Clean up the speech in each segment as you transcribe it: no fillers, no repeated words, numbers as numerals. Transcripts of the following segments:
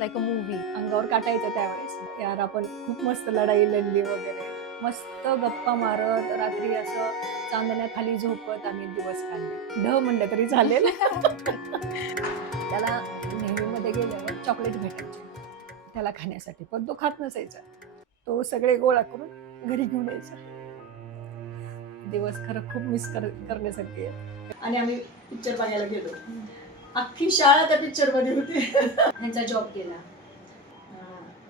Like a movie. अंगावर काटा येतं त्यावेळेस. यार आपण खूप मस्त लढाई लढली वगैरे. मस्त गप्पा मारत रात्री असं चांदण्याखाली झोपत आम्ही दिवस काढले. म्हणलं तरी चालेल. त्याला नेव्हीमध्ये गेल्यावर चॉकलेट भेटायचे त्याला खाण्यासाठी, पण तो खात नसायचा. तो सगळे गोळा करून घरी घेऊन यायचा. दिवस खरं खूप मिस करण्यासारखे आहे. आणि आम्ही पिक्चर बघायला गेलो. अख्खी शाळा त्या पिक्चर मध्ये होती. ह्यांचा जॉब केला.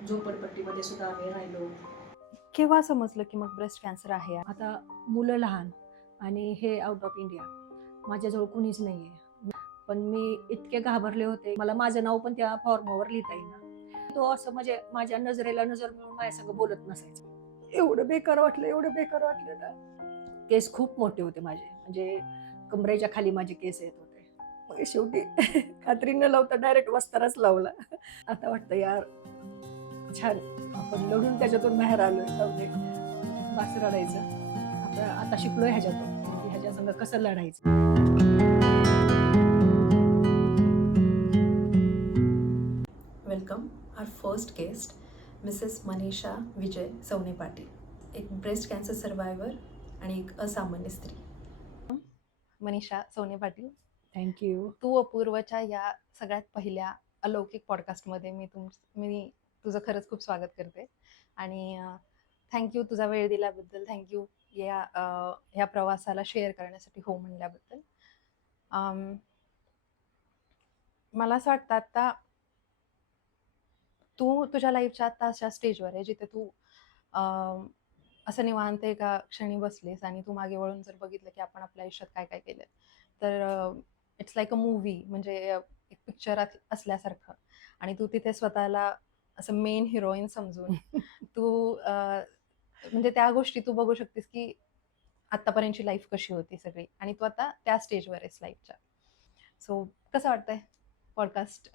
झोपडपट्टीमध्ये सुद्धा आम्ही राहिलो. केव्हा समजलं की मग ब्रेस्ट कॅन्सर आहे? आता मुलं लहान आणि हे आउट ऑफ इंडिया, माझ्याजवळ कुणीच नाहीये. पण मी इतके घाबरले होते, मला माझं नाव पण त्या फॉर्मवर लिहिता येईना. तो असं म्हणजे माझ्या नजरेला नजर मिळून माझ्या संग बोलत नसायचं. एवढं बेकार वाटलं ना. केस खूप मोठे होते माझे, म्हणजे कमरेच्या खाली माझे केस येत होते. मग शेवटी खात्री न लावता डायरेक्ट वस्ताराच लावला. आता वाटतं यार छान आपण लढून त्याच्यातून बाहेर आलोय. जाऊ दे, बास रडायचं. आता शिकलोय ह्याच्यातून, की ह्याच्या संग कसं लढायचं. वेलकम आवर फर्स्ट गेस्ट मिसेस मनीषा विजय सवने पाटील, एक ब्रेस्ट कॅन्सर सर्वायव्हर आणि एक असामान्य स्त्री. मनीषा सवने पाटील, थँक्यू. तू अपूर्वच्या या सगळ्यात पहिल्या अलौकिक पॉडकास्टमध्ये मी तुझं खरंच खूप स्वागत करते आणि थँक्यू तुझा वेळ दिल्याबद्दल, थँक्यू ह्या प्रवासाला शेअर करण्यासाठी हो म्हणल्याबद्दल. मला असं वाटतं आता तू तुझ्या लाईफच्या आता अशा स्टेजवर आहे जिथे तू असं निवांत एका क्षणी बसलीस आणि तू मागे वळून जर बघितलं की आपण आपल्या आयुष्यात काय काय केलं, तर इट्स लाईक अ मूव्ही, म्हणजे एक पिक्चर असल्यासारखं. आणि तू तिथे स्वतःला असं मेन हिरोईन समजून तू म्हणजे त्या गोष्टी तू बघू शकतेस की आतापर्यंतची लाईफ कशी होती सगळी, आणि तू आता त्या स्टेजवर आहेस लाईफच्या. सो कसं वाटतंय पॉडकास्ट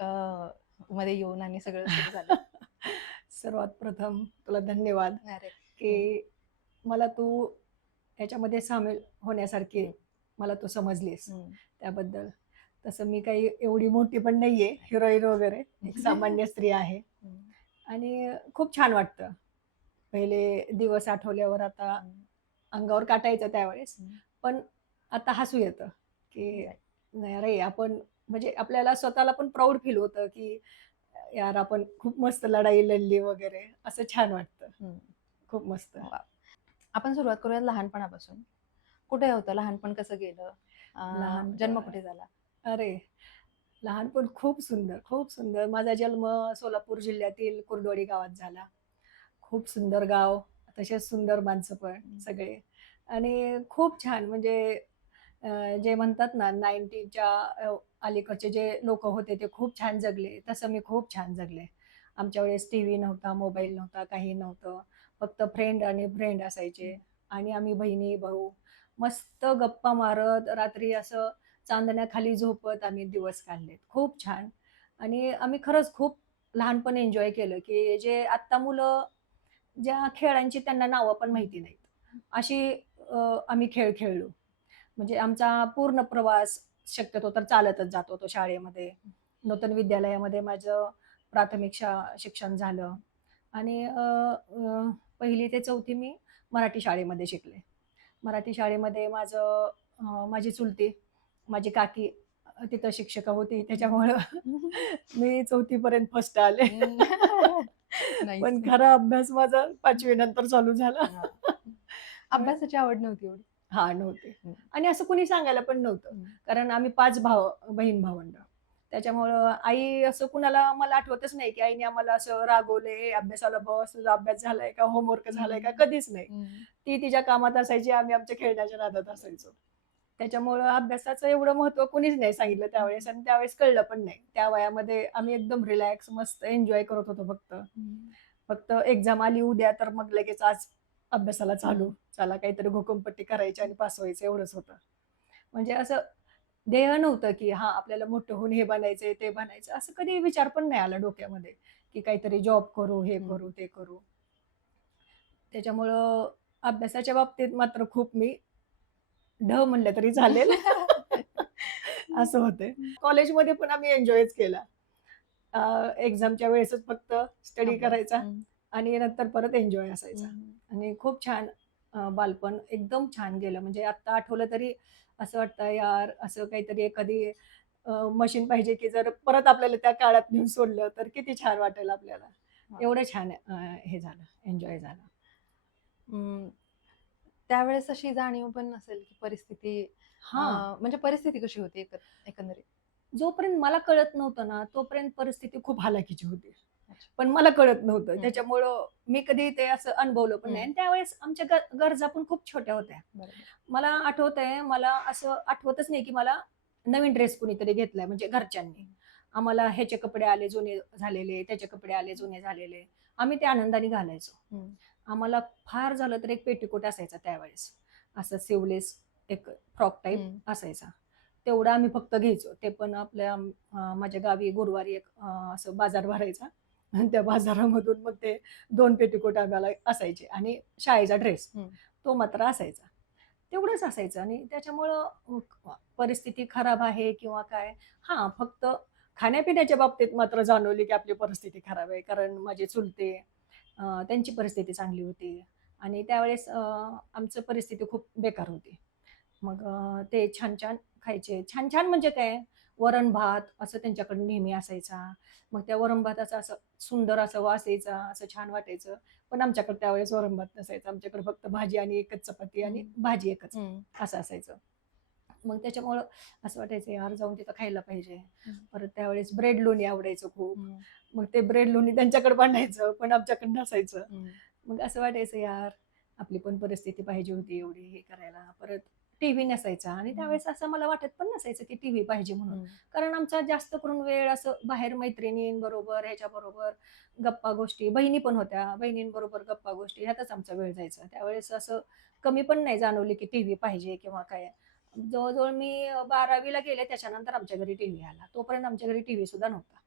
मध्ये येऊन आणि सगळं सुरू झालं? सर्वात प्रथम तुला धन्यवाद अरे की मला तू ह्याच्यामध्ये सामील होण्यासारखी मला तू समजलीस, त्याबद्दल. तसं मी काही एवढी मोठी पण नाहीये हिरोईन वगैरे, एक सामान्य स्त्री आहे. आणि खूप छान वाटतं. पहिले दिवस आठवल्यावर आता अंगावर काटा यायचा त्यावेळेस, पण आता हसू येतं की नाही अरे आपण, म्हणजे आपल्याला स्वतःला पण प्राऊड फील होतं की यार आपण खूप मस्त लढाई लढली वगैरे, असं छान वाटतं. खूप मस्त. आपण सुरुवात करूया लहानपणापासून. कुठे होतं लहानपण, कसं गेलं, जन्म कुठे झाला? अरे लहानपण खूप सुंदर, खूप सुंदर. माझा जन्म सोलापूर जिल्ह्यातील कुर्डवाडी गावात झाला. खूप सुंदर गाव, तसेच सुंदर माणसं पण सगळे. आणि खूप छान, म्हणजे जे म्हणतात ना 90च्या अलीकडचे जे लोक होते ते खूप छान जगले, तसं मी खूप छान जगले. आमच्या वेळेस टीव्ही नव्हता, मोबाईल नव्हता, काही नव्हतं. फक्त फ्रेंड आणि फ्रेंड असायचे. आणि आम्ही बहिणी भाऊ मस्त गप्पा मारत रात्री असं चांदण्याखाली झोपत आम्ही दिवस काढलेत. खूप छान. आणि आम्ही खरंच खूप लहानपण एन्जॉय केलं, की जे आत्ता मुलं ज्या खेळांची त्यांना नावं पण माहिती नाहीत, अशी आम्ही खेळ खेळलो. म्हणजे आमचा पूर्ण प्रवास शक्यतो तर चालतच जात होतो शाळेमध्ये. नूतन विद्यालयामध्ये माझं प्राथमिक शिक्षण झालं. आणि 1ली ते 4थी मी मराठी शाळेमध्ये शिकले. मराठी शाळेमध्ये माझी चुलती, माझी काकी तिथं शिक्षिका होती, त्याच्यामुळं मी 4थी पर्यंत फर्स्ट आले. पण खरा अभ्यास माझा 5वी नंतर चालू झाला. अभ्यासाची आवड नव्हती एवढी? हा, नव्हते. आणि असं कुणी सांगायला पण नव्हतं, कारण आम्ही 5 बहीण भावंड. त्याच्यामुळं आई असं कुणाला मला आठवतच नाही की आईने आम्हाला असं रागवले, अभ्यासाला बस, तुझा अभ्यास झालाय का, होमवर्क झालाय का, कधीच नाही. ती तिच्या कामात असायची, आम्ही आमच्या खेळण्याच्या नादात असायचो. त्याच्यामुळं अभ्यासाचं एवढं महत्त्व कुणीच नाही सांगितलं त्यावेळेस, आणि त्यावेळेस कळलं पण नाही. त्या वयामध्ये आम्ही एकदम रिलॅक्स मस्त एन्जॉय करत होतो. फक्त एक्झाम आली उद्या तर मग लगेच आज अभ्यासाला चालू, चला काहीतरी घोकमपट्टी करायची आणि पास व्हायचं, एवढंच होतं. म्हणजे असं ध्येय नव्हतं की हा आपल्याला मोठं होऊन हे बनायचंय ते बनायचं, असं कधी विचार पण नाही आला डोक्यामध्ये की काहीतरी जॉब करू, हे करू, ते करू. त्याच्यामुळं अभ्यासाच्या बाबतीत मात्र खूप मी म्हणलं तरी चालेल. असं होते. कॉलेजमध्ये पण आम्ही एन्जॉयच केला. एक्झामच्या वेळेसच फक्त स्टडी अभ्यास. करायचा आणि नंतर परत एन्जॉय असायचा. हम्म. आणि खूप छान बालपण एकदम छान गेलं. म्हणजे आत्ता आठवलं तरी असं वाटतं यार असं काहीतरी एखादी मशीन पाहिजे, की जर परत आपल्याला त्या काळात नेऊन सोडलं तर किती छान वाटेल आपल्याला. वा. एवढं छान हे झालं, एन्जॉय झालं. हम्म. त्यावेळेस अशी जाणीव पण नसेल की परिस्थिती हां. म्हणजे परिस्थिती कशी होती एकंदरीत. जोपर्यंत मला कळत नव्हतं ना, तोपर्यंत परिस्थिती खूप हालाकीची होती. अच्छा. पण मला कळत नव्हतं. हम्म. त्याच्यामुळं मी कधी ते असं अनुभवलं पण नाही हम्म. आणि त्यावेळेस आमच्या गरजा पण खूप छोट्या होत्या. बरोबर. मला आठवतंय, मला असं आठवतच नाही, की मला नवीन ड्रेस कुणीतरी घेतलाय म्हणजे घरच्यांनी. हम्म. आम्हाला ह्याचे कपडे आले जुने झालेले, त्याचे कपडे आले जुने झालेले. आम्ही ते आनंदाने घालायचो. हम्म. आम्हाला फार झालं तर एक पेटीकोट असायचा त्यावेळेस. असं सिवलेस एक फ्रॉक टाइप हम्म. असायचा. तेवढं आम्ही फक्त घ्यायचो. ते पण आपल्या माझ्या गावी गुरुवारी एक असं बाजार भरायचा आणि त्या बाजारामधून मग ते 2 पेटीकोट आम्हाला असायचे आणि शाळेचा ड्रेस हम्म. तो मात्र असायचा. तेवढंच असायचं आणि त्याच्यामुळं परिस्थिती खराब आहे किंवा काय हां, फक्त खाण्यापिण्याच्या बाबतीत मात्र जाणवली की आपली परिस्थिती खराब आहे. कारण माझे चुलते त्यांची परिस्थिती चांगली होती आणि त्यावेळेस आमची परिस्थिती खूप बेकार होती. मग ते छान-छान खायचे. छान-छान म्हणजे काय, वरण-भात असं त्यांच्याकडे नेहमी असायचा. मग त्या वरण-भाताचा असं सुंदर असा वास यायचा, असं छान वाटायचं. पण आमच्याकडे त्यावेळेस वरण-भात नसायचा. आमच्याकडे फक्त भाजी आणि एकच चपाती आणि हम्म. भाजी एकच हम्म. असं असायचं. मग त्याच्यामुळं असं वाटायचं यार जाऊन तिथं खायला पाहिजे. हम्म. परत त्यावेळेस ब्रेड लोणी आवडायचं खूप. हम्म. मग ते ब्रेड लोणी त्यांच्याकडे बनायचं, पण आमच्याकडे नसायचं. हम्म. मग असं वाटायचं यार, आपली पण परिस्थिती पाहिजे होती एवढी हे करायला. परत टीव्ही नसायचा आणि त्यावेळेस असं मला वाटत पण नसायचं की टीव्ही पाहिजे म्हणून. हम्म. कारण आमचा जास्त करून वेळ असं बाहेर मैत्रिणींबरोबर, ह्याच्याबरोबर गप्पा गोष्टी, बहिणी पण होत्या. बहिणींबरोबर गप्पा गोष्टी ह्यातच आमचा वेळ जायचा. त्यावेळेस असं कमी पण नाही जाणवली की टीव्ही पाहिजे किंवा काय. जवळ-जवळ मी 12वी गेले त्याच्यानंतर आमच्या घरी टीव्ही आला. तोपर्यंत आमच्या घरी टीव्ही सुद्धा नव्हता.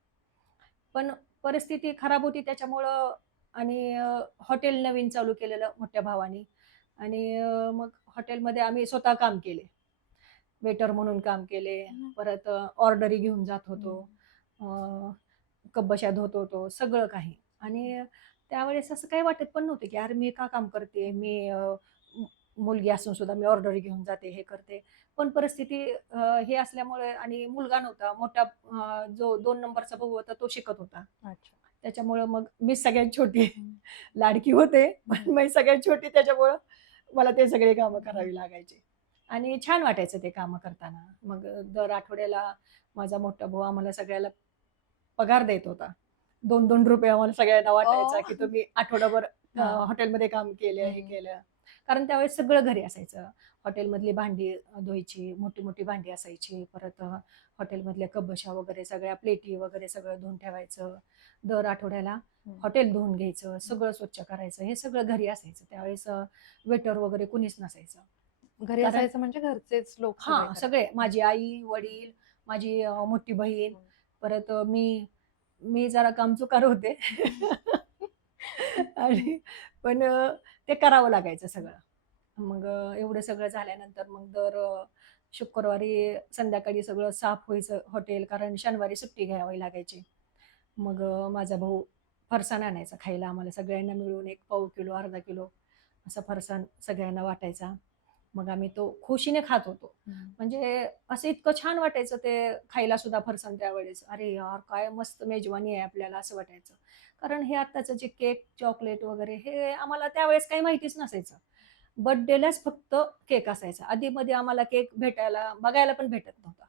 पण परिस्थिती खराब होती त्याच्यामुळं आणि हॉटेल नवीन चालू केलेलं मोठ्या भावानी आणि मग हॉटेलमध्ये आम्ही स्वतः काम केले. वेटर म्हणून काम केले. हम्म. परत ऑर्डरी घेऊन जात होतो. हम्म. अ, कब्बशा धुत होतो, सगळं काही. आणि त्यावेळेस असं काही वाटत पण नव्हतं, की "यार मी का काम करते? हम्म. मी मु मुलगी असून सुद्धा मी ऑर्डरी घेऊन जाते, हे करते." पण परिस्थिती हे असल्यामुळे आणि मुलगा नव्हता. मोठा जो 2 नंबरचा भाऊ होता तो शिकत होता. अच्छा. त्याच्यामुळं मग मीच सगळ्यात छोटी हम्म. लाडकी होते, हम्म. पण मी सगळ्यात छोटी त्याच्यामुळं मला ते सगळे कामं हम्म. करावी लागायची. आणि छान वाटायचं ते कामं करताना. मग दर आठवड्याला माझा मोठा भाऊ आम्हाला सगळ्याला पगार देत होता. ₹2-2 आम्हाला सगळ्यांना वाटायचा, ओ. की तुम्ही आठवडाभर हा. हॉटेलमध्ये काम केलं, हे हम्म. केलं. कारण त्यावेळेस सगळं घरी असायचं. हॉटेलमधली भांडी धुवायची, मोठी-मोठी भांडी असायची. परत हॉटेलमधल्या कबशा वगैरे सगळ्या प्लेटी वगैरे सगळं धुवून ठेवायचं. दर आठवड्याला हम्म. हॉटेल धुवून घ्यायचं, सगळं स्वच्छ करायचं. हे सगळं घरी असायचं. त्यावेळेस वेटर वगैरे कुणीच नसायचं. घरी कारण असायचं म्हणजे घरचेच लोक सगळे हां, करायचे. सगळे माझी आई, वडील, माझी मोठी बहीण, हम्म. परत मी जरा कामचुकार होते. हम्म. आणि पण ते करावं लागायचं सगळं. मग एवढं सगळं झाल्यानंतर मग दर शुक्रवारी संध्याकाळी सगळं साफ व्हायचं हॉटेल, कारण शनिवारी सुट्टी घ्यावी लागायची. मग माझा भाऊ फरसाण आणायचा खायला आम्हाला सगळ्यांना मिळून 1 पाव किलो, अर्धा किलो असा फरसाण सगळ्यांना वाटायचा. मग आम्ही तो खुशीने खात होतो. हम्म. म्हणजे असं इतकं छान वाटायचं ते खायला सुद्धा फरसाण त्यावेळेस. अरे यार! काय मस्त मेजवानी आहे आपल्याला असं वाटायचं. कारण हे आत्ताचं जे केक, चॉकलेट वगैरे हे आम्हाला त्यावेळेस काही माहितीच नसायचं. बर्थडेलाच फक्त केक असायचा. आधी-मध्ये आम्हाला केक भेटायला बघायला पण भेटत नव्हता.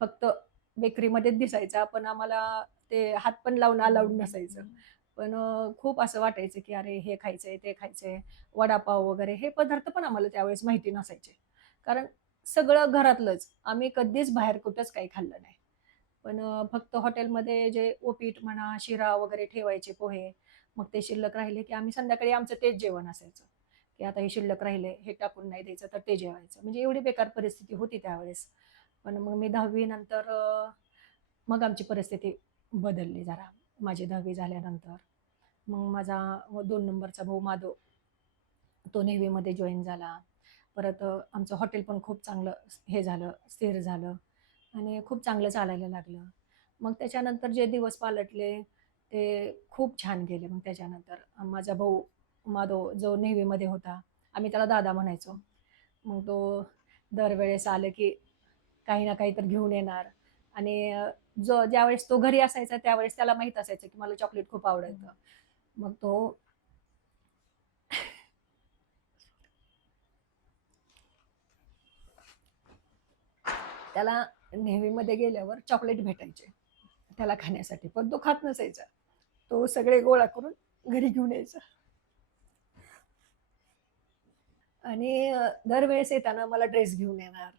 फक्त बेकरीमध्येच दिसायचा, पण आम्हाला ते हात पण लावून अलाउड हम्म. नसायचं. पण खूप असं वाटायचं, की अरे हे खायचंय, ते खायचंय, वडापाव वगैरे हे पदार्थ पण आम्हाला त्यावेळेस माहिती नसायचे. कारण सगळं घरातलंच. आम्ही कधीच बाहेर कुठंच काही खाल्लं नाही. पण फक्त हॉटेलमध्ये जे उपीट म्हणा, शिरा वगैरे ठेवायचे पोहे, मग ते शिल्लक राहिले, की आम्ही संध्याकाळी आमचं तेच जेवण असायचं, की आता हे शिल्लक राहिले, हे टाकून नाही द्यायचं, तर ते जेवायचं. म्हणजे एवढी बेकार परिस्थिती होती त्यावेळेस. पण मग मी 10वी नंतर मग आमची परिस्थिती बदलली जरा. माझी 10वी झाल्यानंतर. मग माझा 2 नंबरचा भाऊ माधव, तो नेव्हीमध्ये जॉइन झाला. परत आमचं हॉटेल पण खूप चांगलं हे झालं, स्थिर झालं आणि खूप चांगलं चालायला लागलं. मग त्याच्यानंतर जे दिवस पालटले ते खूप छान गेले. मग त्याच्यानंतर माझा भाऊ माधव जो नेव्हीमध्ये होता, आम्ही त्याला दादा म्हणायचो. मग तो दरवेळेस आलं की काही ना काही तर घेऊन येणार आणि ज्यावेळेस तो घरी असायचा त्यावेळेस त्याला माहीत असायचं की मला चॉकलेट खूप आवडायचं. मग तो त्याला नेव्हीमध्ये गेल्यावर चॉकलेट भेटायचे त्याला खाण्यासाठी, पण तो खात नसायचा. तो सगळे गोळा करून घरी घेऊन यायचा आणि दरवेळेस येताना मला ड्रेस घेऊन येणार,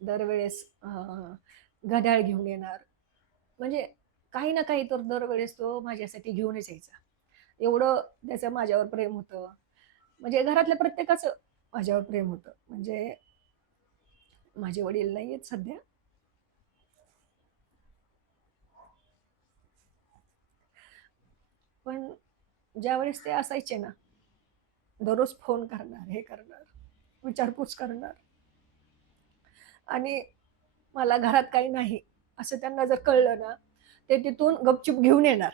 दरवेळेस घड्याळ घेऊन येणार. म्हणजे काही ना काही तर दरवेळेस तो माझ्यासाठी घेऊनच यायचा. एवढं त्याचं माझ्यावर प्रेम होतं. म्हणजे घरातल्या प्रत्येकाचं माझ्यावर प्रेम होतं. म्हणजे माझे वडील नाही आहेत सध्या. पण ज्यावेळेस ते असायचे ना, दररोज फोन करणार, हे करणार, विचारपूस करणार आणि मला घरात काही नाही असं त्यांना जर कळलं ना, ते तिथून गपचूप घेऊन येणार.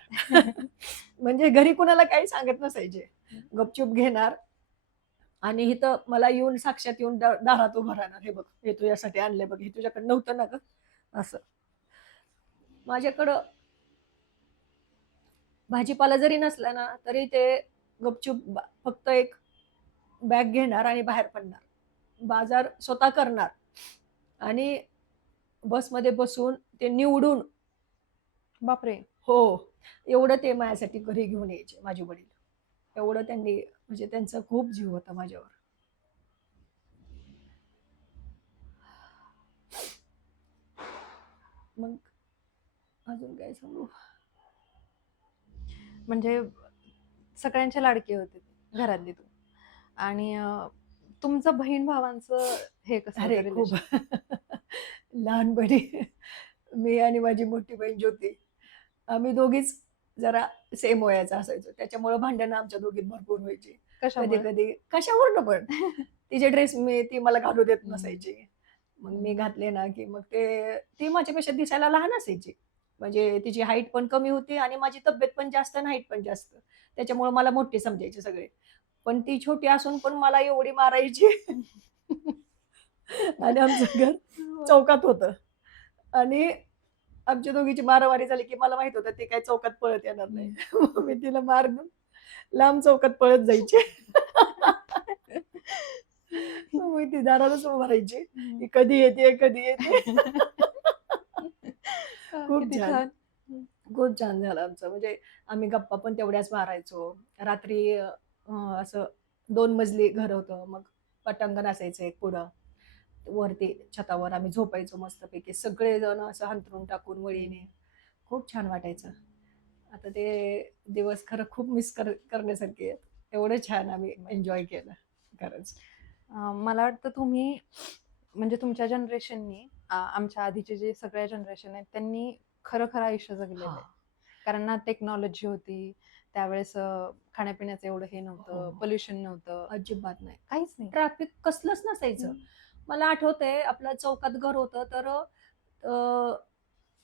म्हणजे घरी कुणाला काही सांगत नसायचे. गपचूप घेणार आणि इथं मला येऊन साक्षात येऊन दारात उभं राहणार. "हे बघ, हे तुझ्यासाठी आणलंय बघ, हे तुझ्याकडे नव्हतं ना गं?" असं. माझ्याकडं भाजीपाला जरी नसला ना, तरी ते गपचूप फक्त एक बॅग घेणार आणि बाहेर पडणार. बाजार स्वतः करणार आणि बसमध्ये बसून ते निवडून बापरे! हो, एवढं ते माझ्यासाठी घरी घेऊन यायचे माझे वडील. एवढं त्यांनी म्हणजे त्यांचा खूप जीव होता माझ्यावर. मग अजून काय सांगू? म्हणजे सगळ्यांचे लाडके होते घरातली तू. आणि तुमचं बहीण-भावांचं हे कसं होतं अरे खूप. रिलेशन? लहानपणी मी आणि माझी मोठी बहीण ज्योती, आम्ही दोघीच जरा सेम वयाचा असायचो. त्याच्यामुळं भांडणं आमच्या दोघीत भरपूर व्हायची. कशामुळे? कधी-कधी कशावरनं पण. तिचे ड्रेस ती मला घालू देत हं. नसायची. मग मी घातले ना, की मग ती माझ्यापेक्षा दिसायला लहान असायची. म्हणजे तिची हाईट पण कमी होती आणि माझी तब्येत पण जास्त आणि हाईट पण जास्त. त्याच्यामुळे मला मोठी समजायचे सगळे. पण ती छोटी असून पण मला एवढी मारायची. आणि आमचं घर हो. चौकात होतं आणि आमच्या दोघींची मारामारी झाली, की मला माहीत होतं ती काही चौकात पळत येणार नाही. हं. मग मी तिला मारून लांब चौकात पळत जायचे. मग मी ती दारातच उभं राहायची. हं. की कधी येते, कधी येते. खूप किती छान. छान. हं. खूप छान झालं आमचं. म्हणजे आम्ही गप्पा पण तेवढ्याच मारायचो. रात्री असं 2 मजली घर होतं. मग पटांगण असायचं एक पुढं. वरती छतावर आम्ही झोपायचो मस्तपैकी. सगळेजण असं अंथरूण टाकून वळीने. खूप छान वाटायचं. आता ते दिवस खरं खूप मिस करण्यासारखे आहेत. एवढं छान आम्ही एन्जॉय केलं. खरंच. मला वाटतं तुम्ही म्हणजे तुमच्या जनरेशननी आमच्या आधीचे जे सगळ्या जनरेशन आहेत त्यांनी खरं-खरं आयुष्य जगलेलं हां. आहे. कारण ना टेक्नॉलॉजी होती. त्यावेळेस खाण्यापिण्याचं एवढं हे हो. नव्हतं, पोल्युशन नव्हतं, अजिबात नाही. काहीच नाही. ट्रॅफिक कसलंच नसायचं. हं. मला आठवतंय आपलं चौकात घर होतं तर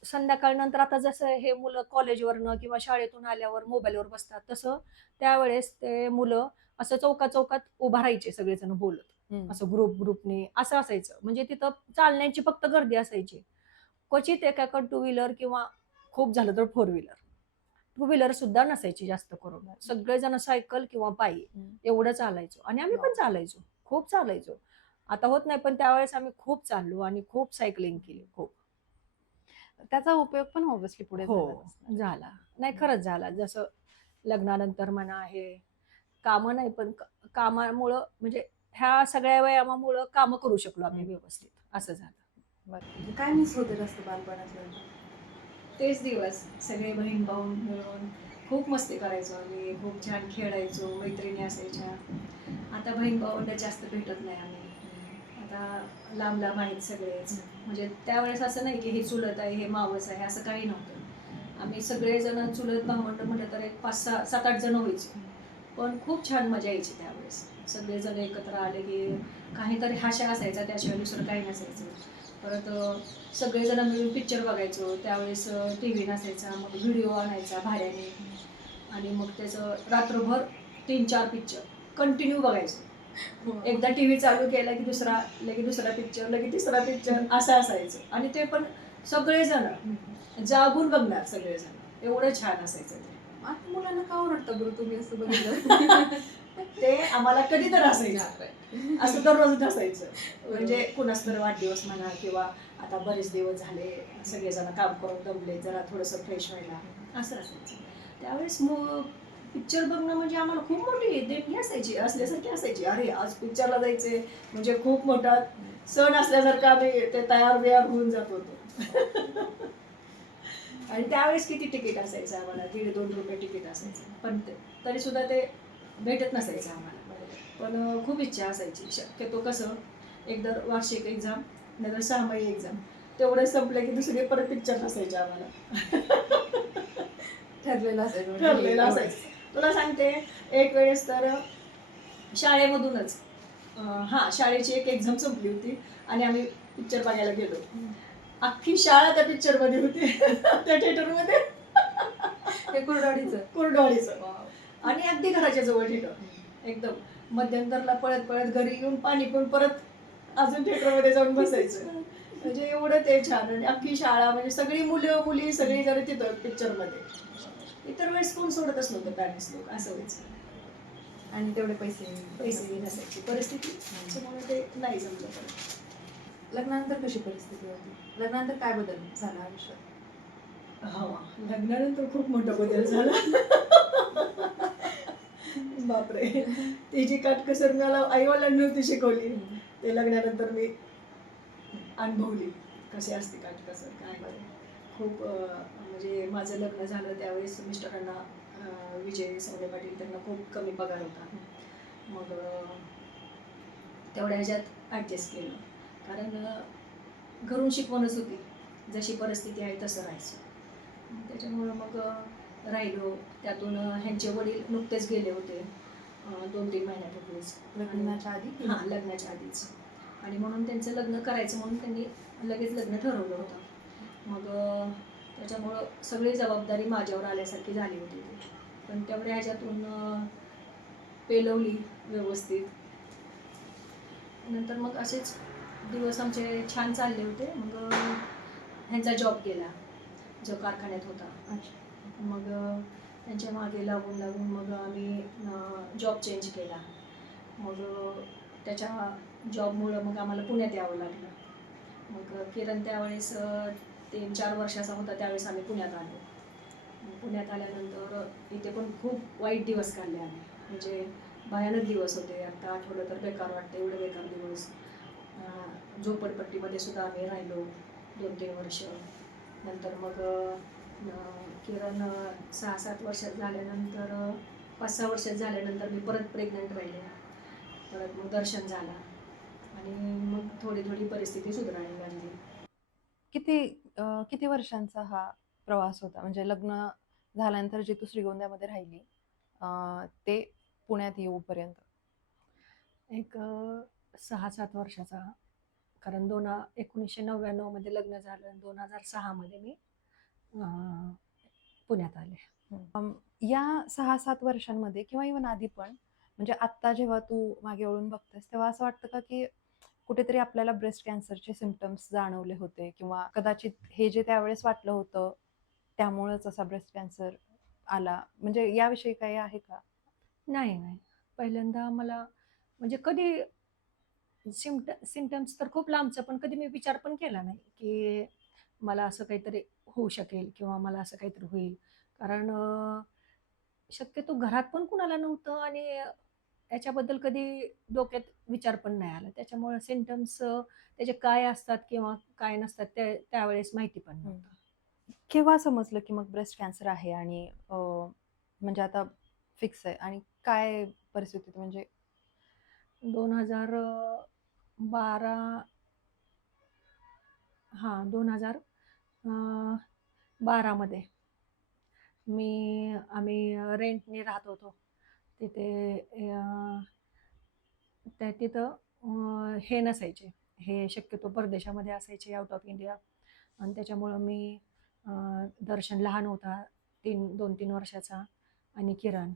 संध्याकाळनंतर आता जसं हे मुलं कॉलेजवरनं किंवा शाळेतून आल्यावर मोबाईलवर बसतात, तसं त्यावेळेस ते मुलं असं चौकात-चौकात उभा राहायचे सगळेजण बोलत. हं. असं ग्रुपनी असं असायचं. म्हणजे तिथं चालण्याची फक्त गर्दी असायची. क्वचित एकाकडे टू व्हीलर किंवा खूप झालं तर फोर व्हीलर. टू व्हीलर सुद्धा नसायची जास्त करून. सगळेजण सायकल किंवा पायी हं. एवढं चालायचो आणि आम्ही पण चालायचो. खूप चालायचो. आता होत नाही, पण त्यावेळेस आम्ही खूप चाललो आणि खूप सायकलिंग केली. खूप. त्याचा उपयोग पण ऑब्व्हियसली पुढे हो, झालाच असणार. झाला. नाही खरंच झाला. जसं लग्नानंतर म्हणा हे कामं नाही, पण कामामुळं म्हणजे ह्या सगळ्या व्यायामामुळं कामं करू शकलो आम्ही व्यवस्थित. असं झालं. बरं. काय मिस होते जास्त बालपणातलं? तेच दिवस सगळे बहीण-भाऊ मिळून खूप मस्ती करायचो आम्ही. खूप छान खेळायचो. मैत्रिणी असायच्या. आता बहीण-भावंड जास्त भेटत नाही आम्ही. आता लांब-लांब आहेत सगळेच. म्हणजे त्यावेळेस असं नाही की हे चुलत आहे, हे मावस आहे, असं काही नव्हतं. आम्ही सगळेजण चुलत भावंड म्हटलं तर एक 5-6 7-8 जण व्हायचो. पण खूप छान मजा यायची त्यावेळेस. सगळेजण एकत्र आले की काहीतरी हाशा असायचा, त्याशिवाय दुसरं काही नसायचं. परत सगळेजण मिळून पिक्चर बघायचो. त्यावेळेस टी व्ही नसायचा, मग व्हिडिओ आणायचा भाड्याने आणि मग त्याचं रात्रभर 3-4 पिक्चर कंटिन्यू बघायचो. एकदा टी व्ही चालू केला की दुसरा पिक्चर, लगे तिसरा पिक्चर असं असायचं. आणि ते पण सगळेजण जागून बघणार सगळेजण. एवढं छान असायचं ते. आता मुलांना का ओरडता बरं तुम्ही असं बघितलं? ते आम्हाला कधी तर असायचं, असं दररोज नसायचं. म्हणजे कुणाच तर वाढदिवस म्हणा किंवा आता बरेच दिवस झाले सगळेजण काम करून दमले, जरा थोडंसं फ्रेश व्हायला असं असायचं. त्यावेळेस पिक्चर बघणं म्हणजे आम्हाला खूप मोठी देणगी असायची, असल्यासारखी असायची. अरे आज पिक्चरला जायचे म्हणजे खूप मोठा सण असल्यासारखं आम्ही ते तयार बियार होऊन जात होतो. आणि त्यावेळेस किती तिकीट असायचं आम्हाला, 1.5-2 रुपये तिकीट असायचं. पण तरी सुद्धा ते भेटत नसायचं आम्हाला. पण खूप इच्छा असायची. शक्यतो कसं एकदा वार्षिक एक्झाम, नंतर 6माही एक्झाम तेवढं संपलं की दुसरी परत पिक्चर नसायचे आम्हाला. ठरलेलं असायचं. ठरलेलं असायचं. तुला सांगते, एक वेळेस तर शाळेमधूनच शाळेची एक एक्झाम संपली होती आणि आम्ही पिक्चर बघायला गेलो. अख्खी शाळा त्या पिक्चर मध्ये होती. त्या थिएटरमध्ये. हे कुर्डवाडीचं. कुर्डवाडीचं. आणि अगदी घराच्या जवळ थिएटर. एकदम मध्यंतरला पळत पळत घरी येऊन पाणी पिऊन परत अजून थिएटरमध्ये जाऊन बसायचं. म्हणजे एवढं ते छान. आणि अख्खी शाळा म्हणजे सगळी मुलं मुली सगळी जण तिथं पिक्चरमध्ये. इतर वेळेस कोण सोडतच नव्हतं, पॅरेंट्स लोक असं व्हायचं. आणि तेवढे पैसे पैसे नसायची परिस्थिती, त्याच्यामुळे ते नाही जमलं परत. लग्नानंतर कशी परिस्थिती होती? लग्नानंतर काय बदल झाला आयुष्यात? हो, लग्नानंतर खूप मोठा बदल झाला. बापरे, ती जी काटकसर मला आईवडिलांनी नव्हती शिकवली, ते लग्नानंतर मी अनुभवली. कशी असते काटकसर काय. खूप म्हणजे माझं लग्न झालं त्यावेळेस मिस्टरांना विजय सवले पाटील त्यांना खूप कमी पगार होता. मग तेवढ्या ह्याच्यात ॲडजस्ट केलं. कारण घरून शिकवणच होती, जशी परिस्थिती आहे तसं राहायचं. त्याच्यामुळं मग राहिलो. त्यातून ह्यांचे वडील नुकतेच गेले होते 2-3 महिन्यापूर्वीच. लग्नाच्या आधी? हां, लग्नाच्या आधीच. आणि म्हणून त्यांचं लग्न करायचं म्हणून त्यांनी लगेच लग्न ठरवलं होतं. मग त्याच्यामुळं सगळी जबाबदारी माझ्यावर आल्यासारखी झाली होती ती. पण तेवढ्या ह्याच्यातून पेलवली व्यवस्थित. नंतर मग असेच दिवस आमचे छान चालले होते. मग ह्यांचा जॉब गेला जो कारखान्यात होता. मग त्यांच्या मागे लागून लागून मग आम्ही जॉब चेंज केला. मग त्याच्या जॉबमुळं मग आम्हाला पुण्यात यावं लागलं. मग किरण त्यावेळेस 3-4 वर्षाचा होता त्यावेळेस आम्ही पुण्यात आलो. पुण्यात आल्यानंतर इथे पण खूप वाईट दिवस काढले आम्ही. म्हणजे भयानक दिवस होते. आता आठवलं तर बेकार वाटतं, एवढे बेकार दिवस. झोपडपट्टीमध्ये सुद्धा आम्ही राहिलो 2-3 वर्ष. नंतर मग किरण 6-7 वर्षात झाल्यानंतर 5-6 वर्षात झाल्यानंतर मी परत प्रेग्नंट राहिले. परत मग दर्शन झाला आणि मग थोडी थोडी परिस्थिती सुधारायला लागली. किती वर्षांचा हा प्रवास होता? म्हणजे लग्न झाल्यानंतर जी तू श्रीगोंद्यामध्ये राहिली ते पुण्यात येऊपर्यंत? एक 6-7 वर्षाचा. कारण 1999 मध्ये लग्न झालं आणि 2006 मध्ये मी पुण्यात आले. या 6-7 वर्षांमध्ये किंवा इव्हन आधी पण म्हणजे आत्ता जेव्हा तू मागे वळून बघतेस तेव्हा असं वाटतं का की कुठेतरी आपल्याला ब्रेस्ट कॅन्सरचे सिम्पटम्स जाणवले होते किंवा कदाचित हे जे त्यावेळेस वाटलं होतं त्यामुळेच असा ब्रेस्ट कॅन्सर आला, म्हणजे याविषयी काही आहे का? नाही, नाही. पहिल्यांदा मला म्हणजे कधी सिम्पटम्स तर खूप लांबचं, पण कधी मी विचार पण केला नाही, की मला असं काहीतरी होऊ शकेल किंवा मला असं काहीतरी होईल. कारण शक्यतो घरात पण कुणाला नव्हतं आणि याच्याबद्दल कधी डोक्यात विचार पण नाही आला. त्याच्यामुळे सिम्पटम्स त्याचे काय असतात किंवा काय नसतात ते त्यावेळेस माहिती पण नव्हतं. केव्हा समजलं की मग ब्रेस्ट कॅन्सर आहे आणि म्हणजे आता फिक्स आहे आणि काय परिस्थितीत म्हणजे 2012 2012 मध्ये आम्ही रेंटने राहत होतो. तिथे तिथं हे नसायचे, हे शक्यतो परदेशामध्ये असायचे, आउट ऑफ इंडिया. आणि त्याच्यामुळं मी दर्शन लहान होता, 2-3 वर्षाचा, आणि किरण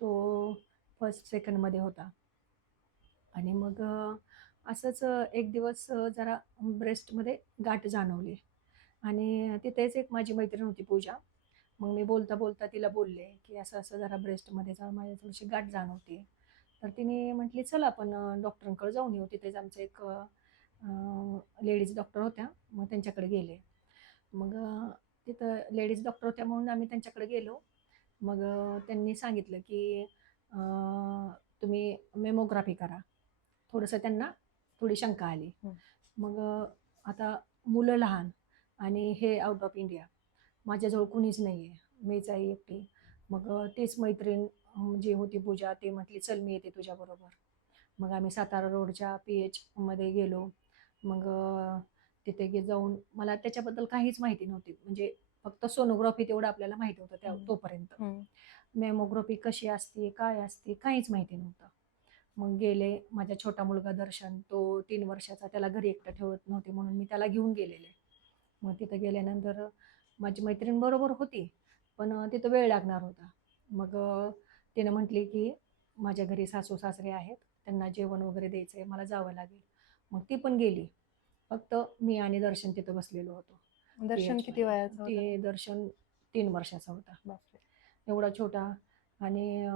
तो फर्स्ट सेकंडमध्ये होता. आणि मग असंच एक दिवस जरा ब्रेस्टमध्ये गाठ जाणवली. आणि तिथेच एक माझी मैत्रीण होती, पूजा. मग मी बोलता बोलता तिला बोलले की असं असं जरा ब्रेस्टमध्ये जरा माझ्या थोडीशी गाठ जाणवते. तर तिने म्हटली चला आपण डॉक्टरांकडे जाऊन येऊ. तिथेच आमचं एक लेडीज डॉक्टर होत्या, मग त्यांच्याकडे गेले. मग तिथं लेडीज डॉक्टर होत्या म्हणून आम्ही त्यांच्याकडे गेलो. मग त्यांनी सांगितलं की तुम्ही मेमोग्राफी करा. थोडंसं त्यांना थोडी शंका आली. मग आता मुलं लहान आणि हे आउट ऑफ इंडिया, माझ्याजवळ कुणीच नाही आहे, मीच आहे एकटी. मग तेच मैत्रीण जी होती पूजा, ती म्हटली चल मी येते तुझ्याबरोबर. मग आम्ही सातारा रोडच्या PH मध्ये गेलो. मग तिथे जाऊन मला त्याच्याबद्दल काहीच माहिती नव्हती. म्हणजे फक्त सोनोग्राफी तेवढं आपल्याला माहिती होतं तोपर्यंत. मेमोग्राफी कशी असते, काय असते, काहीच माहिती नव्हतं. मग गेले. माझा छोटा मुलगा दर्शन, तो 3 वर्षाचा, त्याला घरी एकटं ठेवत नव्हते म्हणून मी त्याला घेऊन गेलेले. मग तिथं गेल्यानंतर माझी मैत्रीण बरोबर होती, पण तिथं वेळ लागणार होता. मग तिनं म्हटली की माझ्या घरी सासू सासरे आहेत, त्यांना जेवण वगैरे द्यायचंय, मला जावं लागेल. मग ती पण गेली. फक्त मी आणि दर्शन तिथं बसलेलो होतो. दर्शन किती वयाचं होतं? ते दर्शन 3 वर्षाचा होता. बापरे. एवढा छोटा. आणि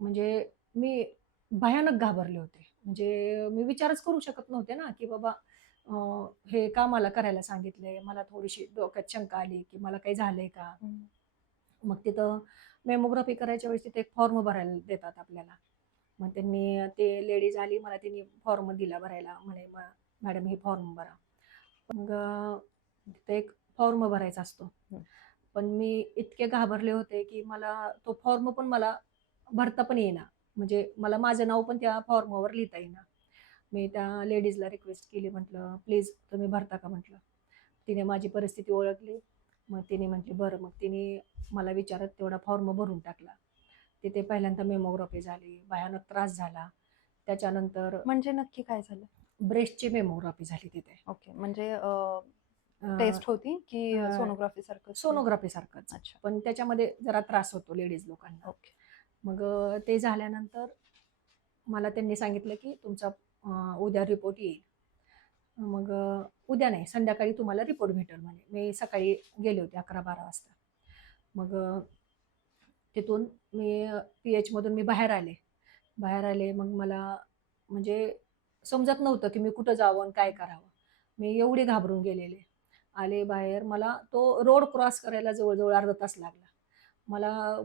म्हणजे मी भयानक घाबरले होते. म्हणजे मी विचारच करू शकत नव्हते ना, की बाबा हे का मला करायला सांगितलंय? मला थोडीशी डोक्यात शंका आली, की मला काही झालंय का? मग तिथं मेमोग्राफी करायच्या वेळेस तिथे एक फॉर्म भरायला देतात आपल्याला. मग त्यांनी ते लेडीज आली, मला तिने फॉर्म दिला भरायला. म्हणे मॅडम हे फॉर्म भरा. मग तिथे एक फॉर्म भरायचा असतो. पण मी इतके घाबरले होते की मला तो फॉर्म पण मला भरता पण येईना. म्हणजे मला माझं नाव पण त्या फॉर्मवर लिहिता येईना. मी त्या लेडीजला रिक्वेस्ट केली, म्हटलं प्लीज तुम्ही भरता का म्हटलं. तिने माझी परिस्थिती ओळखली. मग तिने म्हटली बरं. मग तिने मला विचारत तेवढा फॉर्म भरून टाकला. तिथे पहिल्यांदा मेमोग्राफी झाली, भयानक त्रास झाला. त्याच्यानंतर म्हणजे नक्की काय झालं? ब्रेस्टची मेमोग्राफी झाली तिथे. ओके. म्हणजे टेस्ट होती की सोनोग्राफी सारखं? सोनोग्राफी सारखंच, अच्छा. पण त्याच्यामध्ये जरा त्रास होतो लेडीज लोकांना. ओके. मग ते झाल्यानंतर मला त्यांनी सांगितलं की तुमचा उद्या रिपोर्ट येईल. मग उद्या नाही, संध्याकाळी तुम्हाला रिपोर्ट भेटेल म्हणे. मी सकाळी गेले होते 11-12 वाजता. मग तिथून मी PH मधून मी बाहेर आले. मग मला म्हणजे समजत नव्हतं की मी कुठं जावं आणि काय करावं. मी एवढी घाबरून गेलेले. आले बाहेर. मला तो रोड क्रॉस करायला जवळ-जवळ अर्धा तास लागला. मला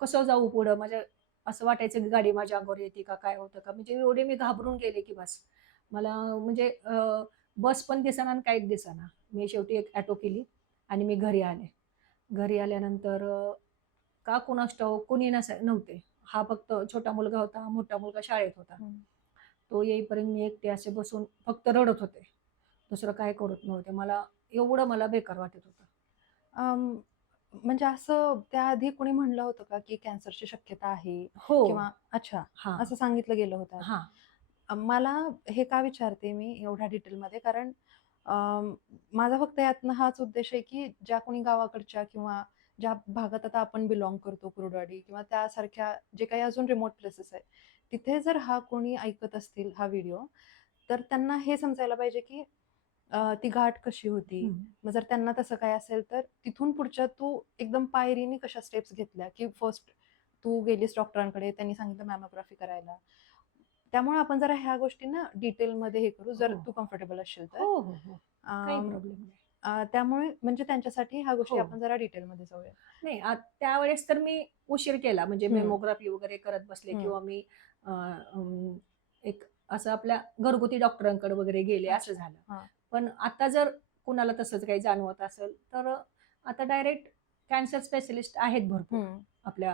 कसं जाऊ पुढं? माझ्या असं वाटायचं की गाडी माझ्या अंगावर येते का, काय होतं का? म्हणजे एवढे मी घाबरून गेले की बस. मला म्हणजे बस पण दिसेना आणि काहीच दिसेना. मी शेवटी एक ऑटो केली आणि मी घरी आले. घरी आल्यानंतर का कुणास ठाऊक कोणी नव्हते. हा फक्त छोटा मुलगा होता, मोठा मुलगा शाळेत होता. तो येईपर्यंत मी एकटे असे बसून फक्त रडत होते. दुसरं काय करत नव्हते. मला बेकार वाटत होतं. म्हणजे असं त्याआधी कोणी म्हणलं होतं का की कॅन्सरची शक्यता आहे हो. किंवा? अच्छा. हां. असं सांगितलं गेलं होतं आधी. हां. मला हे का विचारते मी एवढ्या डिटेलमध्ये, कारण माझा फक्त यातनं हाच उद्देश आहे की ज्या कोणी गावाकडच्या किंवा ज्या भागात आता आपण बिलॉंग करतो, कुर्डवाडी किंवा त्यासारख्या जे काही अजून रिमोट प्लेसेस आहेत, तिथे जर हा कोणी ऐकत असतील हा व्हिडिओ, तर त्यांना हे समजायला पाहिजे की ती गाठ कशी होती. मग जर त्यांना तसं काय असेल तर तिथून पुढच्या तू एकदम पायरीने कशा स्टेप्स घेतल्या, की फर्स्ट तू गेलीस डॉक्टरांकडे, त्यांनी सांगितलं मॅमोग्राफी करायला. त्यामुळे आपण जरा ह्या गोष्टींना डिटेलमध्ये हे करू, जर हो. तू कम्फर्टेबल असशील तर. हो. काही प्रॉब्लेम नाही. त्यामुळे म्हणजे त्यांच्यासाठी ह्या गोष्टी हो. आपण जरा डिटेलमध्ये जाऊया. नाही, त्यावेळेस तर मी उशीर केला. म्हणजे मेमोग्राफी वगैरे करत बसले किंवा मी एक असं आपल्या घरगुती डॉक्टरांकडे वगैरे गेले, असं झालं. पण आता जर कुणाला तसंच काही जाणवत असेल तर आता डायरेक्ट कॅन्सर स्पेशलिस्ट आहेत भरपूर आपल्या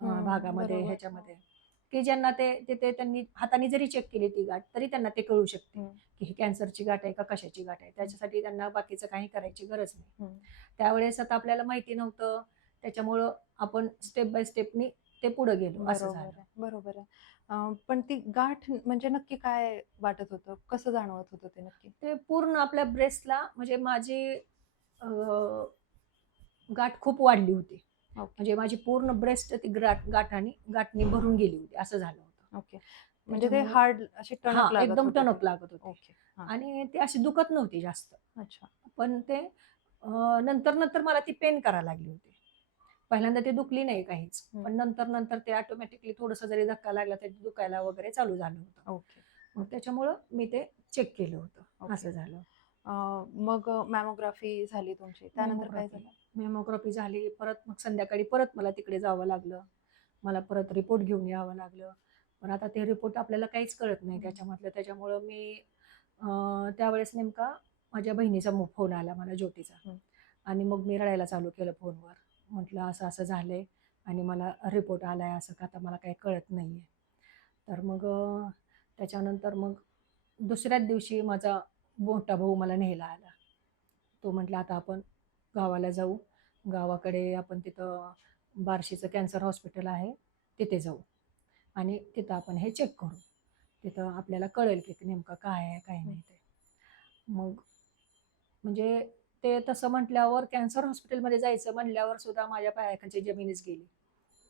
भागामध्ये, ह्याच्यामध्ये, की ज्यांना तिथे त्यांनी हाताने जरी चेक केली ती गाठ तरी त्यांना ते कळू शकते की ही कॅन्सरची गाठ आहे का कशाची गाठ आहे. त्याच्यासाठी त्यांना बाकीचं काही करायची गरज नाही. त्यावेळेस आता आपल्याला माहिती नव्हतं, त्याच्यामुळं आपण स्टेप बाय स्टेपनी ते पुढे गेलो, असं झालं. बरोबर आहे. पण ती गाठ म्हणजे नक्की काय वाटत होतं? कसं जाणवत होतं ते नक्की? ते पूर्ण आपल्या ब्रेस्टला म्हणजे माझी अ, गाठ खूप वाढली होती. ओके, म्हणजे माझी पूर्ण ब्रेस्ट ती गाठनी भरून गेली होती, असं झालं होतं. ओके. म्हणजे ते त्याच्यामुळं हार्ड अशी हां, टणक लागत एकदम होती ती. टणक लागत होती ओके. हां. आणि ती अशी दुखत नव्हती जास्त. अच्छा. पण ते नंतर मला ती पेन करायला लागली होती. पहिल्यांदा ती दुखली नाही काहीच. हं. पण नंतर ते ऑटोमॅटिकली थोडंसं जरी धक्का लागला तरी दुखायला वगैरे चालू झालं होतं. ओके, मग त्याच्यामुळं मी ते चेक केलं होतं. ओके. असं झालं. अ, मग मॅमोग्राफी झाली तुमची. त्यानंतर काय मॅमोग्राफी झालं? मॅमोग्राफी झाली. परत मग संध्याकाळी परत मला तिकडे जावं लागलं. मला परत रिपोर्ट घेऊन यावं लागलं. पण आता ते रिपोर्ट आपल्याला काहीच कळत नाही हं. त्याच्यामधलं. त्याच्यामुळं मी त्यावेळेस नेमका माझ्या बहिणीचा फोन आला मला, ज्योतीचा. हं. आणि मग मी रडायला चालू केलं फोनवर. म्हटलं असं-असं झालंय आणि मला रिपोर्ट आलाय असं, का आता मला काही कळत नाहीये. तर मग त्याच्यानंतर मग दुसऱ्याच दिवशी माझा मोठा भाऊ मला न्यायला आला. तो म्हटला, "आता आपण गावाला जाऊ. गावाकडे आपण तिथं बार्शीचं कॅन्सर हॉस्पिटल आहे, तिथे जाऊ आणि तिथं आपण हे चेक करू. तिथं आपल्याला कळेल की नेमकं काय आहे, काय हं. नाही ते." मग म्हणजे ते तसं म्हटल्यावर कॅन्सर हॉस्पिटलमध्ये जायचं म्हणल्यावर सुद्धा माझ्या पायाखालची जमीनच गेली.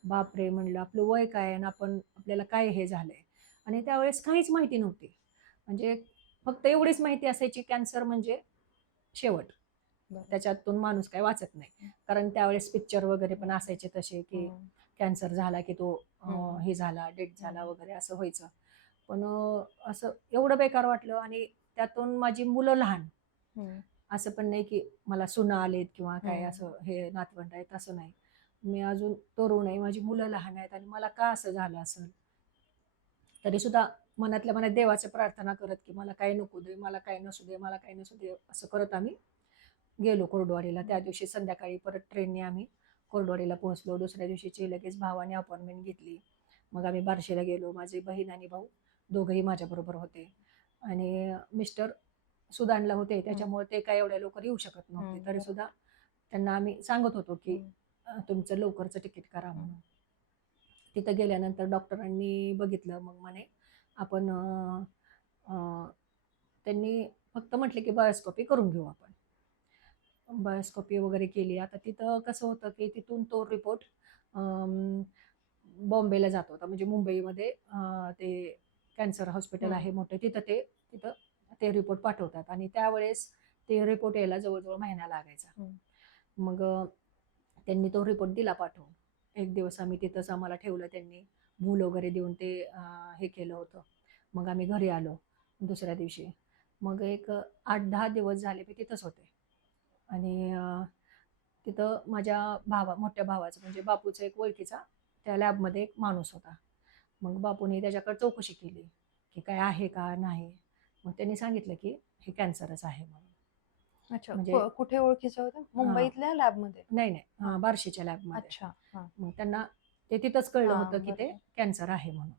बापरे! म्हणलं आपलं वय काय आणि आपल्याला काय हे झालंय आणि त्यावेळेस काहीच माहिती नव्हती. म्हणजे फक्त एवढीच माहिती असायची कॅन्सर म्हणजे शेवट. बरोबर. त्याच्यातून माणूस काही वाचत नाही. हं. कारण त्यावेळेस पिक्चर वगैरे पण असायचे तसे, की हं. कॅन्सर झाला की तो हं. हे झाला, डेथ झाला हं. वगैरे असं व्हायचं. पण असं एवढं बेकार वाटलं आणि त्यातून माझी मुलं लहान. हं. असं पण नाही की मला सुना आलेत किंवा काय हं. असं हे नातवंड आहेत असं नाही. मी अजून तरुण आहे, माझी मुलं लहान आहेत आणि मला का असं झालं असेल? तरी सुद्धा मनातल्या मनात देवाची प्रार्थना करत, की मला काही नको दे, मला काही नसू दे, मला काही नसू दे, असं करत आम्ही गेलो कुर्डुवाडीला. त्या हं. दिवशी संध्याकाळी परत ट्रेनने आम्ही कुर्डुवाडीला पोहोचलो. दुसऱ्या दिवशीची लगेच भावाने अपॉइंटमेंट घेतली. मग आम्ही बार्शीला गेलो. माझी बहीण आणि भाऊ दोघंही माझ्याबरोबर होते आणि मिस्टर सुदानला होते. हं. त्याच्यामुळे ते काही एवढ्या लवकर येऊ शकत नव्हते. हं. तरी बरोबर. सुद्धा त्यांना आम्ही सांगत होतो, की हं. तुमचं लवकरचं तिकीट करा हं. म्हणून. तिथं गेल्यानंतर डॉक्टरांनी बघितलं. मग म्हणे आपण अ, त्यांनी फक्त म्हटले, की बायोस्कोपी करून घेऊ आपण. बायोस्कोपी वगैरे केली. आता तिथं कसं होतं, की तिथून तो रिपोर्ट बॉम्बेला जात होता. म्हणजे मुंबईमध्ये ते कॅन्सर हॉस्पिटल हं. आहे मोठं. तिथं ते रिपोर्ट पाठवतात आणि त्यावेळेस ते रिपोर्ट यायला जवळ-जवळ महिना लागायचा. हं. मग त्यांनी तो रिपोर्ट दिला पाठवून. एक दिवस आम्ही तिथंच आम्हाला ठेवलं त्यांनी. भूल वगैरे देऊन ते हे केलं होतं. मग आम्ही घरी आलो दुसऱ्या दिवशी. मग एक 8-10 दिवस झाले मी तिथंच होते आणि तिथं माझ्या मोठ्या भावाचं म्हणजे बापूचा एक ओळखीचा त्या लॅबमध्ये एक माणूस होता. मग बापूने त्याच्याकडे चौकशी केली, की काय आहे का नाही? मग त्यांनी सांगितलं, की हे कॅन्सरच आहे म्हणून. अच्छा. म्हणजे कुठे ओळखीच्या होत्या? मुंबईतल्या लॅबमध्ये? नाही, नाही. हां. बार्शीच्या लॅबमध्ये. अच्छा. हां. मग त्यांना ते तिथंच कळलं होतं, हां. की ते बरोबर. कॅन्सर आहे म्हणून.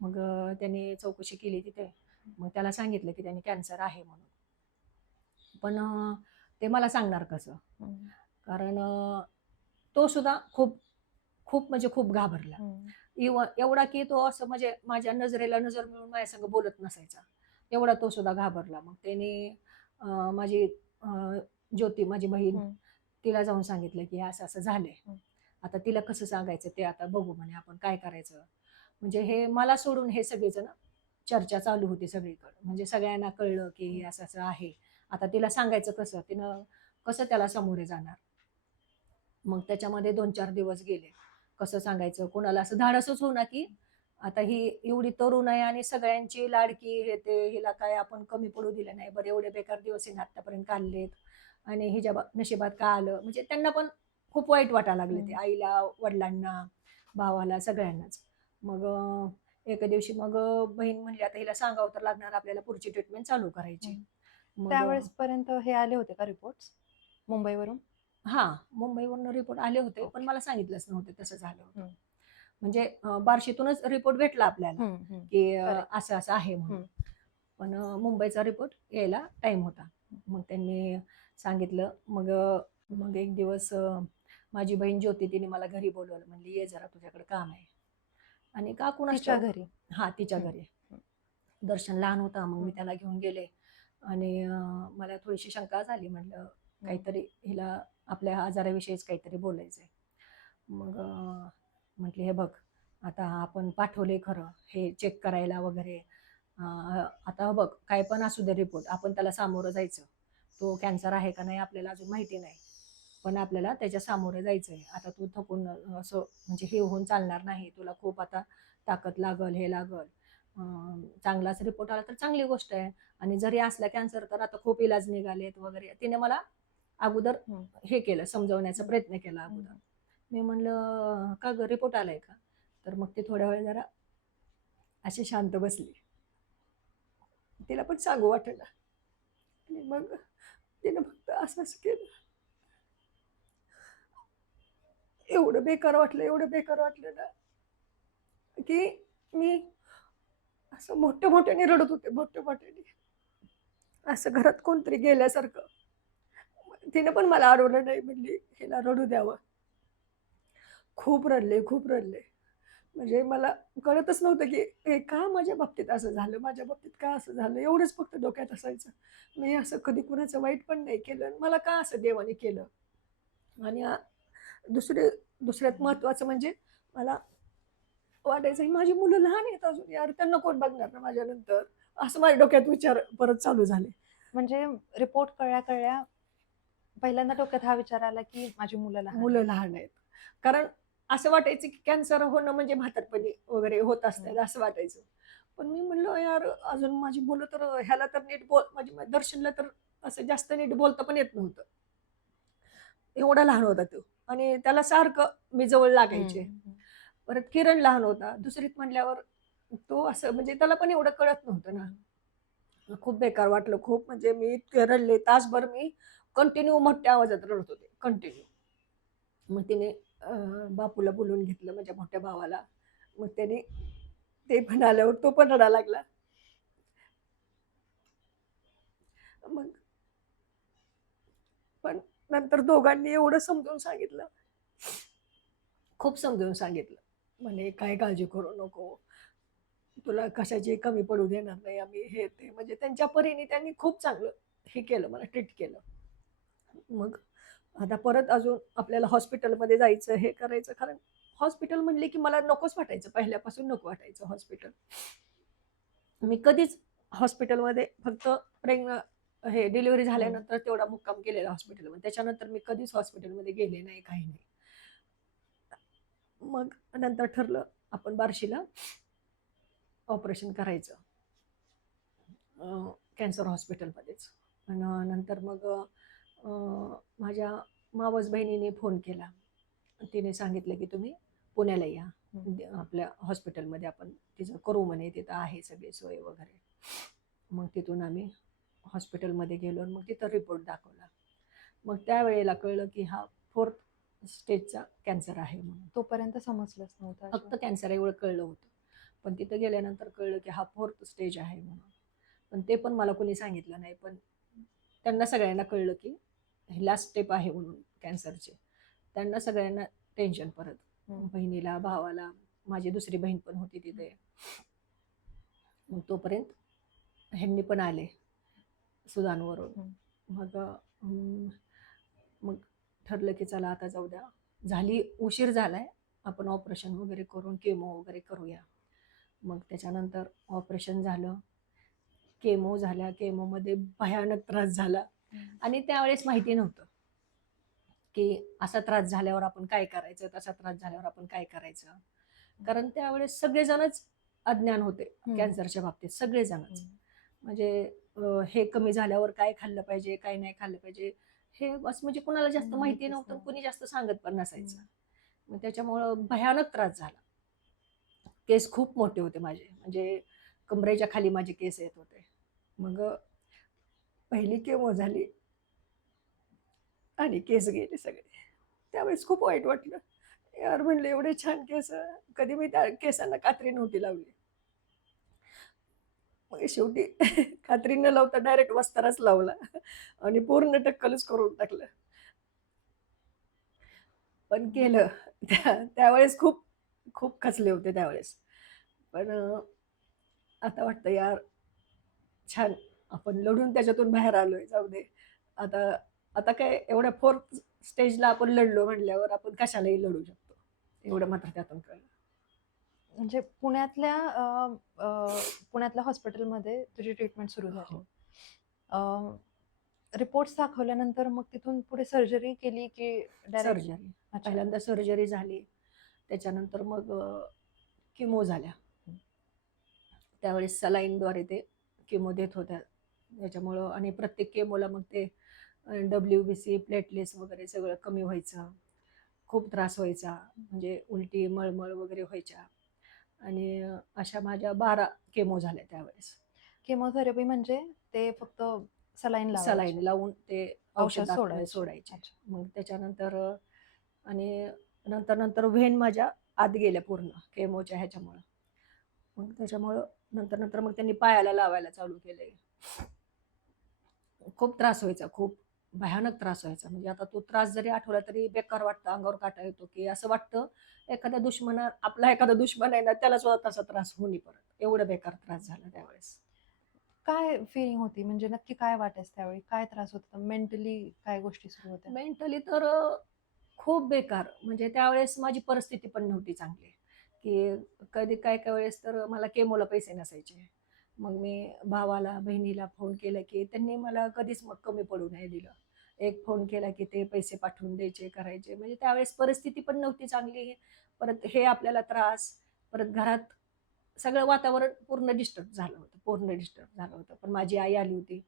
मग त्यांनी चौकशी केली तिथे. मग त्याला सांगितलं, की त्याने कॅन्सर आहे म्हणून. पण ते मला सांगणार कसं? हं. कारण तो सुद्धा खूप, खूप म्हणजे खूप घाबरला. हं. एवढा की तो असं म्हणजे माझ्या नजरेला नजर मिळून माझ्यासंग बोलत नसायचा. एवढा तो सुद्धा घाबरला. मग त्याने माझी अ, ज्योती माझी बहीण हं. तिला जाऊन सांगितलं, की असं-असं झालंय. हं. आता तिला कसं सांगायचं ते आता बघू म्हणे आपण काय करायचं. म्हणजे हे मला सोडून हे सगळेजण चर्चा चालू होती सगळीकडे. म्हणजे सगळ्यांना कळलं, की हं. हे असं-असं आहे. आता तिला सांगायचं कसं? तिनं कसं त्याला सामोरे जाणार? मग त्याच्यामध्ये 2-4 दिवस गेले. कसं सांगायचं? कोणाला असं धाडसच होईना, की आता ही एवढी तरुण आहे आणि सगळ्यांची लाडकी हे ते, हिला काय आपण कमी पडू दिलं नाही. बरं एवढे बेकार दिवस हिने आत्तापर्यंत काढलेत आणि हिच्या नशिबात का आलं? म्हणजे त्यांना पण खूप वाईट वाटायला लागले ते हं. आईला, वडिलांना, भावाला सगळ्यांनाच. मग एके दिवशी मग बहीण म्हणली, "आता हिला सांगावं तर लागणार आपल्याला पुढची ट्रीटमेंट चालू करायची." हं. मग त्यावेळेसपर्यंत हे आले होते का रिपोर्ट्स मुंबईवरून? हां, मुंबईवरून रिपोर्ट आले होते, पण ओके. मला सांगितलंच नव्हतं तसं झालं होतं. हं. म्हणजे बार्शीतूनच रिपोर्ट भेटला आपल्याला, हं. हं. की करेक्ट. असं-असं आहे म्हणून. हं. पण मुंबईचा रिपोर्ट यायला टाईम होता. मग त्यांनी सांगितलं. मग एक दिवस माझी बहीण ज्योती तिने मला घरी बोलावलं. म्हणली, "ये जरा तुझ्याकडे काम आहे." आणि का कुणास तिच्या ठाऊक घरी. हा तिच्या हम्म, घरी. हम्म, दर्शन लहान होता, मग मी हम्म, त्याला घेऊन गेले. आणि मला थोडीशी शंका झाली, म्हटलं हम्म, काहीतरी हिला आपल्या आजाराविषयीच काहीतरी बोलायचंय. मग म्हटले हे बघ, आता आपण पाठवले खरं हे चेक करायला वगैरे. आता बघ काय पण असू दे रिपोर्ट, आपण त्याला सामोरं जायचं. तो कॅन्सर आहे का नाही आपल्याला अजून माहिती नाही, पण आपल्याला त्याच्या सामोरे जायचंय. आता तू थकून असं म्हणजे हे होऊन चालणार नाही, तुला खूप आता ताकद लागल, हे लागल. चांगलाच रिपोर्ट आला तर चांगली गोष्ट आहे. आणि जरी असला कॅन्सर तर आता खूप इलाज निघालेत वगैरे. तिने मला अगोदर हम्म, हे केलं, समजवण्याचा हम्म, प्रयत्न केला अगोदर. हम्म. मी म्हणलं का ग, रिपोर्ट आलाय का? तर मग ते थोड्या वेळ जरा अशी शांत बसली. तिला पण सांगू वाटेना. आणि मग तिने फक्त असं असं केलं. एवढं बेकार वाटलं, एवढं बेकार वाटलं ना, की मी असं मोठ्या मोठ्याने रडत होते, मोठ्या मोठ्याने. असं घरात कोणतरी गेल्यासारखं. तिने पण मला अडवलं नाही, म्हणली हिला रडू द्यावं. खूप रडले, खूप रडले. म्हणजे मला कळतच नव्हतं की हे का माझ्या बाबतीत असं झालं, माझ्या बाबतीत का असं झालं, एवढंच फक्त डोक्यात असायचं. मी असं कधी कुणाचं वाईट पण नाही केलं, मला का असं देवाने केलं. आणि दुसरे दुसऱ्यात महत्वाचं म्हणजे मला वाटायचं, ही माझी मुलं लहान आहेत अजून यार, त्यांना कोण बघणार ना माझ्यानंतर. असं माझ्या डोक्यात विचार परत चालू झाले. म्हणजे रिपोर्ट कळल्या कळल्या पहिल्यांदा डोक्यात हा विचार आला की माझी मुलं लहान आहेत. मुलं लहान आहेत. कारण असं वाटायचं की कॅन्सर होणं म्हणजे म्हातारपणी वगैरे होत असतं, असं वाटायचं. पण मी म्हणलं यार, अजून माझी मुलं तर ह्याला तर नीट म्हणजे दर्शनला तर असं जास्त नीट बोलता पण येत नव्हतं. एवढा लहान होता तो. आणि त्याला सारखं मी जवळ हम्म, लागायचे. हम्म, परत किरण लहान होता. दुसरीत म्हणल्यावर तो असं म्हणजे त्याला पण एवढं कळत नव्हतं ना. हम्म. खूप बेकार वाटलं खूप. म्हणजे मी इतके रडले. तासभर मी कंटिन्यू मोठ्या आवाजात रडत होते. कंटिन्यू. मग तिने बापूला बोलवून घेतलं, माझ्या मोठ्या भावाला. मग त्याने ते पण आल्यावर तो पण रडायला लागला. मग पण नंतर दोघांनी एवढं समजावून सांगितलं. खूप समजावून सांगितलं. म्हणे काही काळजी करू नको. तुला कशाची कमी पडू देणार नाही आम्ही, हे ते. म्हणजे त्यांच्या परीने त्यांनी खूप चांगलं हे केलं, मला ट्रीट केलं. मग आता परत अजून आपल्याला हॉस्पिटलमध्ये जायचं, हे करायचं. कारण हॉस्पिटल म्हणले की मला नकोच वाटायचं, पहिल्यापासून नको वाटायचं हॉस्पिटल. मी कधीच हॉस्पिटलमध्ये फक्त हे डिलिव्हरी झाल्यानंतर तेवढा मुक्काम केलेला हॉस्पिटलमध्ये. त्याच्यानंतर मी कधीच हॉस्पिटलमध्ये गेले नाही, काही नाही. मग नंतर ठरलं आपण बार्शीला ऑपरेशन करायचं, कॅन्सर हॉस्पिटलमध्येच. पण नंतर मग माझ्या मावस बहिणीने फोन केला. तिने सांगितलं की तुम्ही पुण्याला या, आपल्या हॉस्पिटलमध्ये आपण तिचं करू म्हणे, तिथं आहे सगळी सोय वगैरे. मग तिथून आम्ही हॉस्पिटलमध्ये गेलो आणि मग तिथं रिपोर्ट दाखवला. मग त्यावेळेला कळलं की हा 4th स्टेजचा कॅन्सर आहे म्हणून. तोपर्यंत समजलंच नव्हतं फक्त अजिबात. कॅन्सर एवढं कळलं होतं. पण तिथं गेल्यानंतर कळलं की हा 4th स्टेज आहे म्हणून. पण ते पण मला कोणी सांगितलं नाही. पण त्यांना सगळ्यांना कळलं की ही लास्ट स्टेप आहे म्हणून कॅन्सरची. त्यांना सगळ्यांना टेन्शन परत. बहिणीला, भावाला. माझी दुसरी बहीण पण होती तिथे. मग तोपर्यंत ह्यांनी पण आले सुदानवरून. मग मग ठरलं की चला आता जाऊ द्या, झाली उशीर झालाय, आपण ऑपरेशन वगैरे करून केमो वगैरे करूया. मग त्याच्यानंतर ऑपरेशन झालं, केमो झाल्या. केमोमध्ये भयानक त्रास झाला. आणि त्यावेळेस माहिती नव्हतं की असा त्रास झाल्यावर आपण काय करायचं, तसा त्रास झाल्यावर आपण काय करायचं. कारण त्यावेळेस सगळेजणच अज्ञान होते कॅन्सरच्या बाबतीत, सगळेजणच. म्हणजे हे कमी झाल्यावर काय खाल्लं पाहिजे, काय नाही खाल्लं पाहिजे, हे बस म्हणजे कुणाला जास्त माहिती नव्हतं, कुणी जास्त सांगत पण नसायचं. मग त्याच्यामुळं भयानक त्रास झाला. केस खूप मोठे होते माझे, म्हणजे कमरेच्या खाली माझे केस येत होते. मग पहिली केमो झाली आणि केस गेले सगळे. त्यावेळेस खूप वाईट वाटलं. यार म्हणलं एवढे छान केस, कधी मी त्या केसांना कात्री नव्हती लावली. मग शेवटी कात्री न लावता डायरेक्ट वस्ताराच लावला आणि पूर्ण टक्कलच करून टाकलं. पण केलं. त्यावेळेस खूप खूप खचले होते त्यावेळेस. पण आता वाटतं यार छान आपण लढून त्याच्यातून बाहेर आलोय. जाऊ दे. आता आता काय एवढ्या 4th स्टेजला आपण लढलो म्हटल्यावर आपण कशालाही लढू शकतो. एवढं मात्र त्यातून कळलं. म्हणजे पुण्यातल्या हॉस्पिटलमध्ये तुझी ट्रीटमेंट सुरू झाली. हो. रिपोर्ट्स दाखवल्यानंतर मग तिथून पुढे सर्जरी केली की डायरेक्ट? सर्जरी. अच्छा. पहिल्यांदा सर्जरी झाली. त्याच्यानंतर मग किमो झाल्या. त्यावेळेस सलाईनद्वारे ते किमो देत होत्या. त्याच्यामुळं आणि प्रत्येक केमोला मग ते WBC, प्लेटलेट्स वगैरे सगळं कमी व्हायचं. खूप त्रास व्हायचा. म्हणजे उलटी, मळमळ वगैरे व्हायच्या आणि अशा माझ्या 12 केमो झाल्या त्यावेळेस. केमोथेरपी म्हणजे ते फक्त सलाईन सलाईन लावायचे, लावून ते औषध औषध सोडायचे. सोडायचे. अच्छा. मग त्याच्यानंतर आणि नंतर व्हेन माझ्या आत गेल्या पूर्ण केमोच्या ह्याच्यामुळं. मग त्याच्यामुळं नंतर मग त्यांनी पायाला लावायला चालू केलंय. खूप त्रास व्हायचा, खूप भयानक त्रास व्हायचा. म्हणजे आता तो त्रास जरी आठवला तरी बेकार वाटतं, अंगावर काटा येतो, की असं वाटतं आपला एखादा दुश्मन आहे ना, त्याला सुद्धा तसा त्रास होऊ नये परत. एवढं बेकार त्रास झाला त्यावेळेस. काय फिलिंग होती? म्हणजे नक्की काय वाटायचं त्यावेळी? काय त्रास होत होता? मेंटली काय गोष्टी सुरू होत्या? मेंटली तर खूप बेकार. म्हणजे त्यावेळेस माझी परिस्थिती पण नव्हती चांगली, की कधी काय-काय वेळेस तर मला केमोला पैसे नसायचे. मग मी भावाला, बहिणीला फोन केला, की त्यांनी मला कधीच मग कमी पडू नाही दिलं. एक फोन केला, की ते पैसे पाठवून द्यायचे, करायचे. म्हणजे त्यावेळेस परिस्थिती पण नव्हती चांगली. परत हे आपल्याला त्रास, परत घरात सगळं वातावरण पूर्ण डिस्टर्ब झालं होतं, पूर्ण डिस्टर्ब झालं होतं. पण माझी आई आली होती.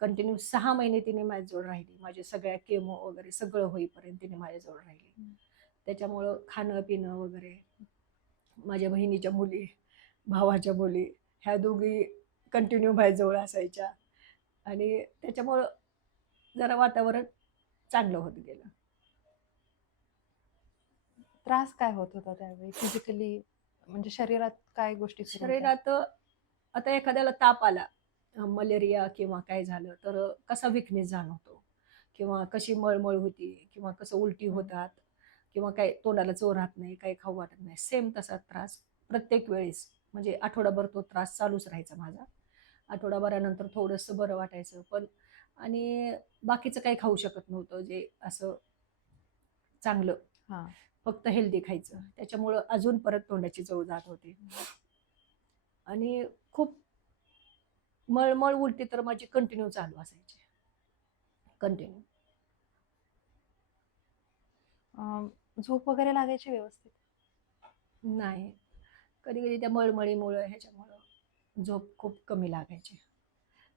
कंटिन्यू 6 महिने तिने माझ्याजवळ राहिली. माझ्या सगळ्या केमो वगैरे सगळं होईपर्यंत तिने माझ्याजवळ राहिली. त्याच्यामुळं खाणं-पिणं वगैरे माझ्या बहिणीच्या मुली, भावाच्या मुली ह्या दोघी कंटिन्यू माझ्याजवळ असायच्या आणि त्याच्यामुळं जरा वातावरण चांगलं होत गेलं. त्रास काय होत होता त्यावेळी फिजिकली? म्हणजे शरीरात काय गोष्टी सुरू होत्या? शरीरात आता एखाद्याला ताप आला, मलेरिया किंवा काय झालं तर कसा विकनेस जाणवतो किंवा कशी मळमळ होती किंवा कसं उलटी होतात किंवा काय तोंडाला चव राहत नाही, काही खाऊ वाटत नाही. सेम तसा त्रास प्रत्येक वेळेस म्हणजे आठवडाभर तो त्रास चालूच राहायचा माझा. आठवडाभरानंतर थोडंसं बरं वाटायचं पण आणि बाकीचं काही खाऊ शकत नव्हतं जे असं चांगलं. हां. फक्त हेल्दी खायचं. त्याच्यामुळं अजून परत तोंडाची चव जात होती. आणि खूप मळमळ, उलटी तर माझी कंटिन्यू चालू असायची. कंटिन्यू. झोप वगैरे लागायची व्यवस्थित? नाही. कधी-कधी त्या मळमळीमुळं ह्याच्यामुळं झोप खूप कमी लागायची.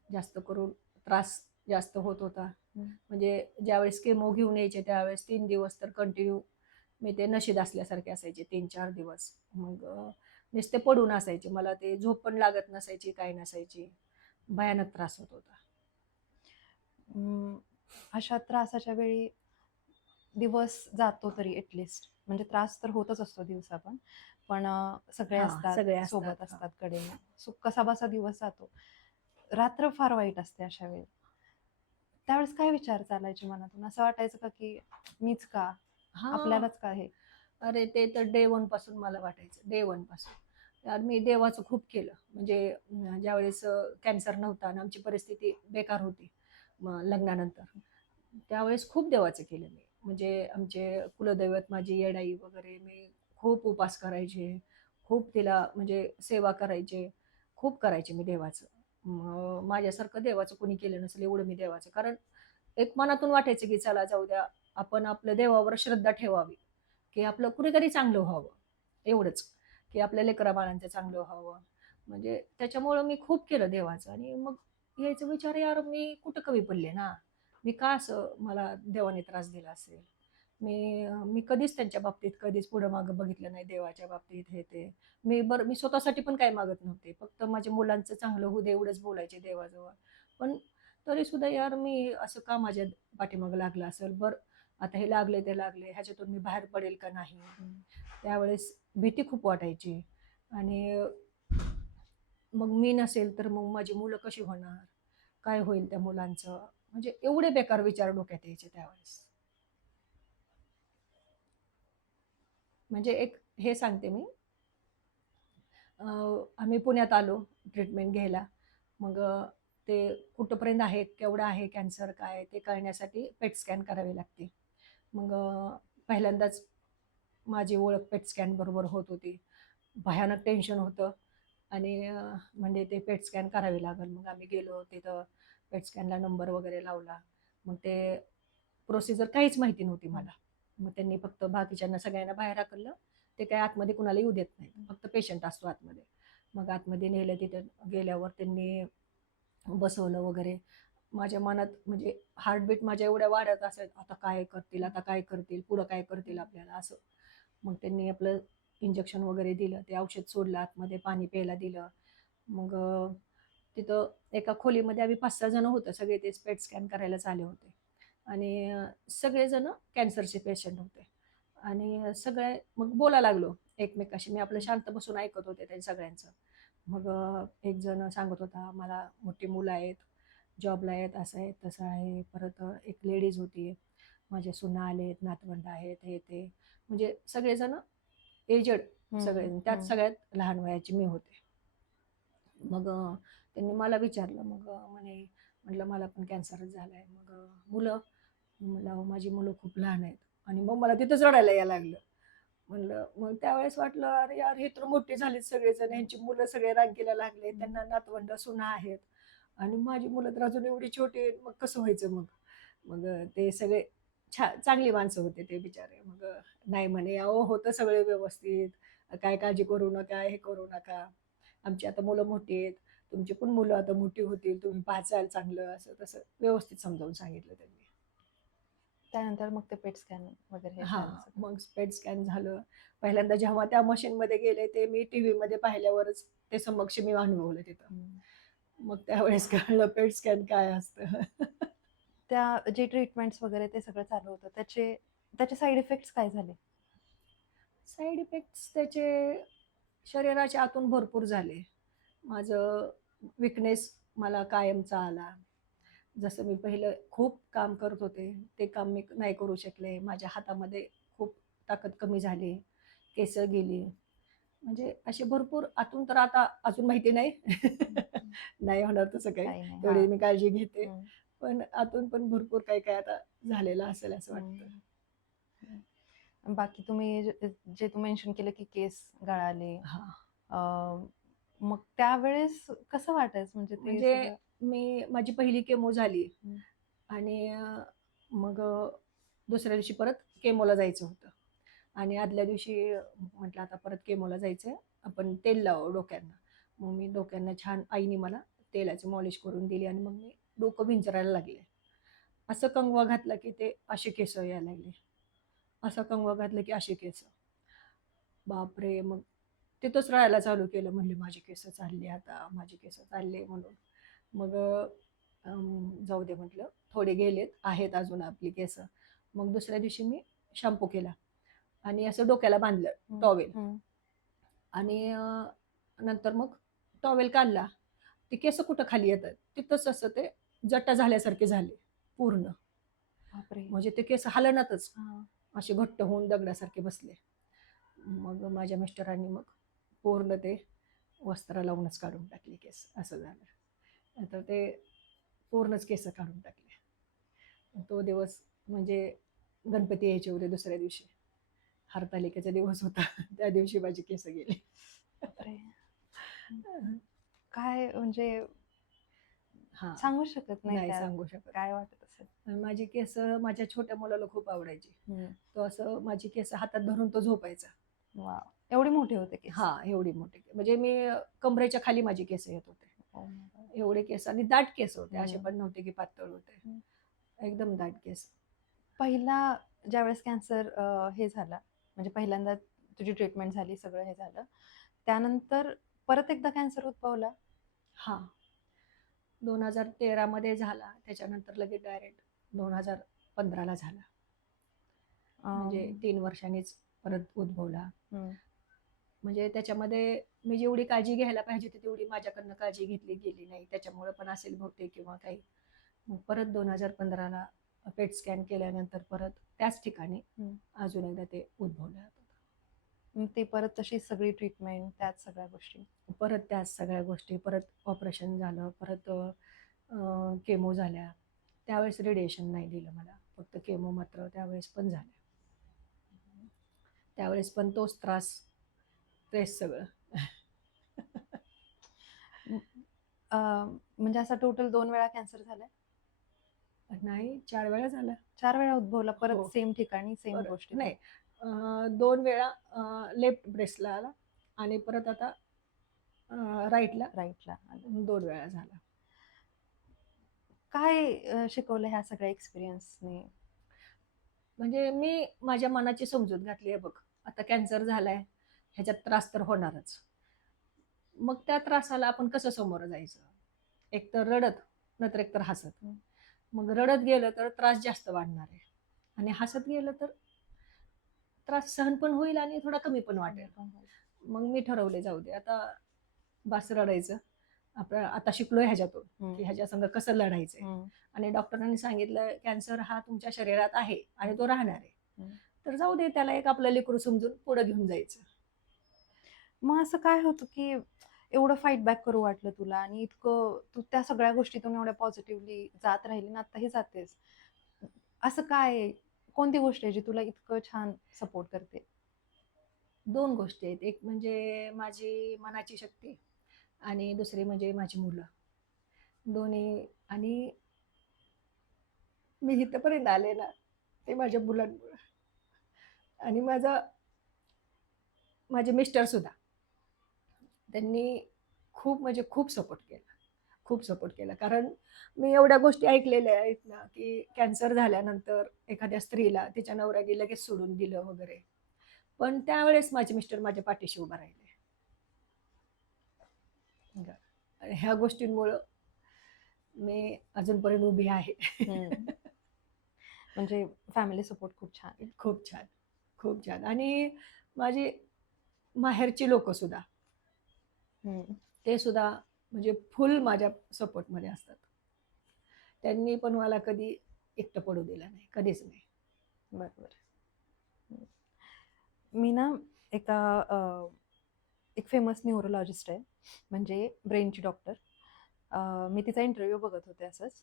जास्त करून त्रास जास्त होत होता. म्हणजे ज्यावेळेस केमो घेऊन यायचे त्यावेळेस 3 दिवस तर कंटिन्यू मी ते नशीद असल्यासारखे असायचे 3-4 दिवस. मग नुसते पडून असायचे. मला ते झोप पण लागत नसायची, काही नसायची. भयानक त्रास होत होता. अशा त्रासाच्या वेळी दिवस जातो तरी ॲटलीस्ट, म्हणजे त्रास तर होतच असतो दिवसा पण सगळे हां, असतात, सगळे असतात. सोबत हां. असतात कडेने. सो कसाबसा दिवस जातो. रात्र फार वाईट असते अशा वेळी. त्यावेळेस काय विचार चालायचे मनातून? असं वाटायचं का की मीच का? हां. आपल्यालाच का हे? अरे, ते तर डे 1 पासून मला वाटायचं. डे 1 पासून. यार मी देवाचं खूप केलं. म्हणजे ज्यावेळेस कॅन्सर नव्हता आणि आमची परिस्थिती बेकार होती लग्नानंतर. त्यावेळेस खूप देवाचं केलं मी. म्हणजे आमचे कुलदैवत माझी येडाई वगैरे मी खूप उपास करायचे. खूप तिला म्हणजे सेवा करायचे. खूप करायचे मी देवाचं. माझ्यासारखं देवाचं कोणी केलं नसेल एवढं मी देवाचं. कारण एक मनातून वाटायचं की चला जाऊ द्या, आपण आपल्या देवावर श्रद्धा ठेवावी. की आपलं कुणीतरी चांगलं व्हावं, एवढंच. की आपल्या लेकरा-बाळांचं चांगलं व्हावं. म्हणजे त्याच्यामुळं मी खूप केलं देवाचं आणि मग यायचा विचार यार मी कुठं कमी पडले ना. मी का असं मला देवाने त्रास दिला असेल. मी कधीच त्यांच्या बाबतीत कधीच पुढं-मागं बघितलं नाही देवाच्या बाबतीत हे ते. मी स्वतःसाठी पण काही मागत नव्हते. फक्त माझ्या मुलांचं चांगलं होऊ दे एवढंच बोलायचे देवाजवळ. पण तरीसुद्धा यार मी असं का माझ्या पाठीमागं लागलं असेल. बरं आता हे लागले ते लागले, ह्याच्यातून मी बाहेर पडेल का नाही? त्यावेळेस भीती खूप वाटायची आणि मग मी नसेल तर मग माझी मुलं कशी होणार? काय होईल त्या मुलांचं? म्हणजे एवढे बेकार विचार डोक्यात यायचे त्यावेळेस. म्हणजे एक हे सांगते मी. आम्ही पुण्यात आलो ट्रीटमेंट घ्यायला. मग ते कुठपर्यंत आहे, केवढं आहे कॅन्सर काय ते कळण्यासाठी पेट स्कॅन करावी लागते. मग पहिल्यांदाच माझी ओळख पेट स्कॅन बरोबर होत होती. भयानक टेन्शन होतं आणि म्हणजे ते पेट स्कॅन करावी लागेल. मग आम्ही गेलो तिथं पेट स्कॅनला नंबर वगैरे लावला. मग ते प्रोसिजर काहीच माहिती नव्हती मला. मग त्यांनी फक्त बाकीच्यांना सगळ्यांना बाहेर हाकललं. ते काय आतमध्ये कुणाला येऊ देत नाहीत. फक्त पेशंट असतो आतमध्ये. मग आतमध्ये नेलं. तिथं गेल्यावर त्यांनी बसवलं वगैरे. माझ्या मनात म्हणजे हार्टबीट माझ्या एवढ्या वाढत असेल, आता काय करतील, आता काय करतील, पुढं काय करतील आपल्याला असं. मग त्यांनी आपलं इंजेक्शन वगैरे दिलं, ते औषध सोडलं, आतमध्ये पाणी प्यायला दिलं. मग तिथं एका खोलीमध्ये आम्ही 5-6 जण होतो. सगळे ते पेट स्कॅन करायलाच आले होते आणि सगळेजण कॅन्सरचे पेशंट होते आणि सगळे मग बोलायला लागलो एकमेकाशी. मी आपलं शांत बसून ऐकत होते त्या सगळ्यांचं. मग एक जण सांगत होता, मला मोठी मुलं आहेत, जॉबला आहेत, असं आहे तसं आहे. परत एक लेडीज होती, माझे सुना आलेत, नातवंड आहेत, हे ते म्हणजे सगळेजण एजेड सगळे. त्यात सगळ्यात लहान वयाची मी होते. मग त्यांनी मला विचारलं. मग म्हटलं मला पण कॅन्सरच झालाय. मग मुलं, म्हणलं अहो माझी मुलं खूप लहान आहेत. आणि मग मला तिथंच रडायला यायला लागलं. म्हणलं मग त्यावेळेस वाटलं अरे यार हे तर मोठे झालेत सगळेजण, यांची मुलं सगळे रांगेला लागले, त्यांना नातवंड सुना आहेत आणि माझी मुलं तर अजून एवढी छोटी आहेत. मग कसं व्हायचं मग. मग ते सगळे चांगली माणसं होते ते बिचारे. मग नाही म्हणे अहो होतं सगळे व्यवस्थित, काय काळजी करू नका, हे करू नका, आमची आता मुलं मोठी आहेत, तुमची पण मुलं आता मोठी होतील, तुम्ही पाहाचाल चांगलं, असं तसं व्यवस्थित समजावून सांगितलं त्यांनी. त्यानंतर मग ते पेट स्कॅन वगैरे हे हां, झालं सगळं. मग पेट स्कॅन झालं. पहिल्यांदा जेव्हा त्या मशीनमध्ये गेले ते मी टीव्हीमध्ये पाहिल्यावरच ते समक्ष मी अनुभवलं तिथं. मग त्यावेळेस कळलं पेट स्कॅन काय असतं. त्या जे ट्रीटमेंट्स वगैरे ते सगळं चालू होतं, त्याचे साईड इफेक्ट्स काय झाले? साईड इफेक्ट्स त्याचे शरीराच्या आतून भरपूर झाले. माझं विकनेस मला कायमचा आला. जसं मी पहिलं खूप काम करत होते, ते काम मी नाही करू शकले. माझ्या हातामध्ये खूप ताकद कमी झाली, केसं गेली. म्हणजे असे भरपूर आतून तर आता अजून माहिती नाही. नाही होणार तसं काही. काही नाही. तेवढी हां. मी काळजी घेते. हं. पण आतून पण भरपूर काही आता झालेलं असेल असं वाटतं. बाकी तुम्ही जे तू मेन्शन केलं की केस गळाले, हां. मग त्यावेळेस कसं वाटायचं म्हणजे ते म्हणजे सगळं? माझी पहिली केमो झाली हं. आणि मग दुसऱ्या दिवशी परत केमोला जायचं होतं आणि आदल्या दिवशी म्हटलं आता परत केमोला जायचंय, आपण तेल लावू डोक्यांना. मग मी डोक्यांना छान आईने मला तेलाची मॉलिश करून दिली आणि मग मी डोकं विंचरायला लागले. असं कंगवा घातला की ते असे केस यायला लागले. असा कंगवा घातला की असे केस. बापरे! मग तिथंच राहायला चालू केलं. म्हणले माझी केस चालली आता, माझी केस चालले म्हणून. मग जाऊ दे म्हटलं, थोडे गेलेत, आहेत अजून आपली केसं. मग दुसऱ्या दिवशी मी शॅम्पू केला आणि असं डोक्याला बांधलं टॉवेल आणि नंतर मग टॉवेल काढला. ती केसं कुठं खाली येतात, तिथंच असं ते जटा झाल्यासारखे झाले पूर्ण. बापरे! म्हणजे ते केस हलनातच, हां. असे घट्ट होऊन दगडासारखे बसले. मग माझ्या मिस्टरांनी मग पूर्ण ते वस्त्र लावूनच काढून टाकले केस, असं झालं. नंतर ते पूर्णच केस काढून टाकले. तो दिवस म्हणजे गणपती यायचे होते दुसऱ्या दिवशी. हरतालिकेचा दिवस होता. त्या दिवशी माझी केस गेली. बापरे! काय म्हणजे हां. सांगू शकत नाही नाही त्यात सांगू शकत. काय वाटत असेल. आणि माझी केस माझ्या छोट्या मुलाला खूप आवडायची. हं. तो असं माझी केस हातात धरून तो झोपायचा. वॉव! एवढे मोठे होते केस? हां, एवढी मोठी. म्हणजे मी कमरेच्या खाली माझी केस येत होते. Oh my God! एवढे केस आणि दाट केस होते. असे हं. पण नव्हते की पातळ होते. हं. एकदम दाट केस. पहिला ज्यावेळेस कॅन्सर हे झाला, म्हणजे पहिल्यांदा तुझी ट्रीटमेंट झाली, सगळं हे झालं. त्यानंतर परत एकदा कॅन्सर उद्भवला? हां. 2013 मध्ये झाला. त्याच्यानंतर लगेच डायरेक्ट 2015ला झाला. म्हणजे 3 वर्षांनीच परत उद्भवला. हं. म्हणजे त्याच्यामध्ये मी जेवढी काळजी घ्यायला पाहिजे होती तेवढी माझ्याकडनं काळजी घेतली गेली नाही. त्याच्यामुळे पण असेल बहुतेक किंवा काही. मग परत 2015ला पेट स्कॅन केल्यानंतर परत त्याच ठिकाणी हं. अजून एकदा ते उद्भवलं. मग ते परत तशी सगळी ट्रीटमेंट, त्याच सगळ्या गोष्टी. परत त्याच सगळ्या गोष्टी, परत ऑपरेशन झालं, परत केमो झाल्या. त्यावेळेस रेडिएशन नाही दिलं मला, फक्त केमो मात्र त्यावेळेस पण झाल्या. त्यावेळेस पण तोच त्रास, तेच सगळं. म्हणजे असा टोटल 2 वेळा कॅन्सर झालाय? नाही, 4 वेळा झालं. 4 वेळा उद्भवला परत हो. सेम ठिकाणी, सेम परत गोष्टी? नाही, 2 वेळा लेफ्ट ब्रेस्टला आला आणि परत आता राईटला राईटला. 2 वेळा झाला. काय शिकवलं ह्या सगळ्या एक्सपिरियन्सने? म्हणजे मी माझ्या मनाची समजूत घातली आहे बघ, आता कॅन्सर झालाय, ह्याच्यात त्रास तर होणारच. मग त्या त्रासाला आपण कसं समोरं जायचं? एक तर रडत, नंतर एक तर हसत. मग रडत गेलं तर त्रास जास्त वाढणार आहे आणि हसत गेलं तर त्रास सहन पण होईल आणि थोडा कमी पण वाटेल. मग मी ठरवले, जाऊ दे आता, बास रडायचं. आपण आता शिकलोय ह्याच्यातून की ह्याच्या संग कसं लढायचंय. आणि डॉक्टरांनी सांगितलं कॅन्सर हा तुमच्या शरीरात आहे आणि तो राहणार आहे, तर जाऊ दे, त्याला एक आपलं लेकरू समजून पुढे घेऊन जायचं. मग असं काय होतं की एवढं फाईट बॅक करू वाटलं तुला आणि इतकं तू त्या सगळ्या गोष्टीतून एवढ्या पॉझिटिव्हली जात राहिली ना, आताही जातेस. असं काय, कोणती गोष्ट आहे जी तुला इतकं छान सपोर्ट करते? 2 गोष्टी आहेत, एक म्हणजे माझी मनाची शक्ती आणि दुसरी म्हणजे माझी मुलं दोन्ही. आणि मी इथपर्यंत आले ना, ते माझ्या मुलांमुळे. आणि माझे मिस्टर सुद्धा, त्यांनी खूप म्हणजे खूप सपोर्ट केला, खूप सपोर्ट केला. कारण मी एवढ्या गोष्टी ऐकलेल्या आहेत ना, की कॅन्सर झाल्यानंतर एखाद्या स्त्रीला तिच्या नवऱ्याने लगेच सोडून दिलं वगैरे, पण त्यावेळेस माझे मिस्टर माझ्या पाठीशी उभा राहिले. आणि ह्या गोष्टींमुळं मी अजूनपर्यंत उभी आहे. म्हणजे फॅमिली सपोर्ट खूप छान. खूप छान, खूप छान. आणि माझी माहेरची लोक सुद्धा, ते सुद्धा म्हणजे फुल माझ्या सपोर्टमध्ये असतात. त्यांनी पण मला कधी एकटं पडू दिलं नाही, कधीच नाही. बरोबर. मी ना एक फेमस न्यूरोलॉजिस्ट आहे, म्हणजे ब्रेनची डॉक्टर. मी तिचा इंटरव्ह्यू बघत होते असंच.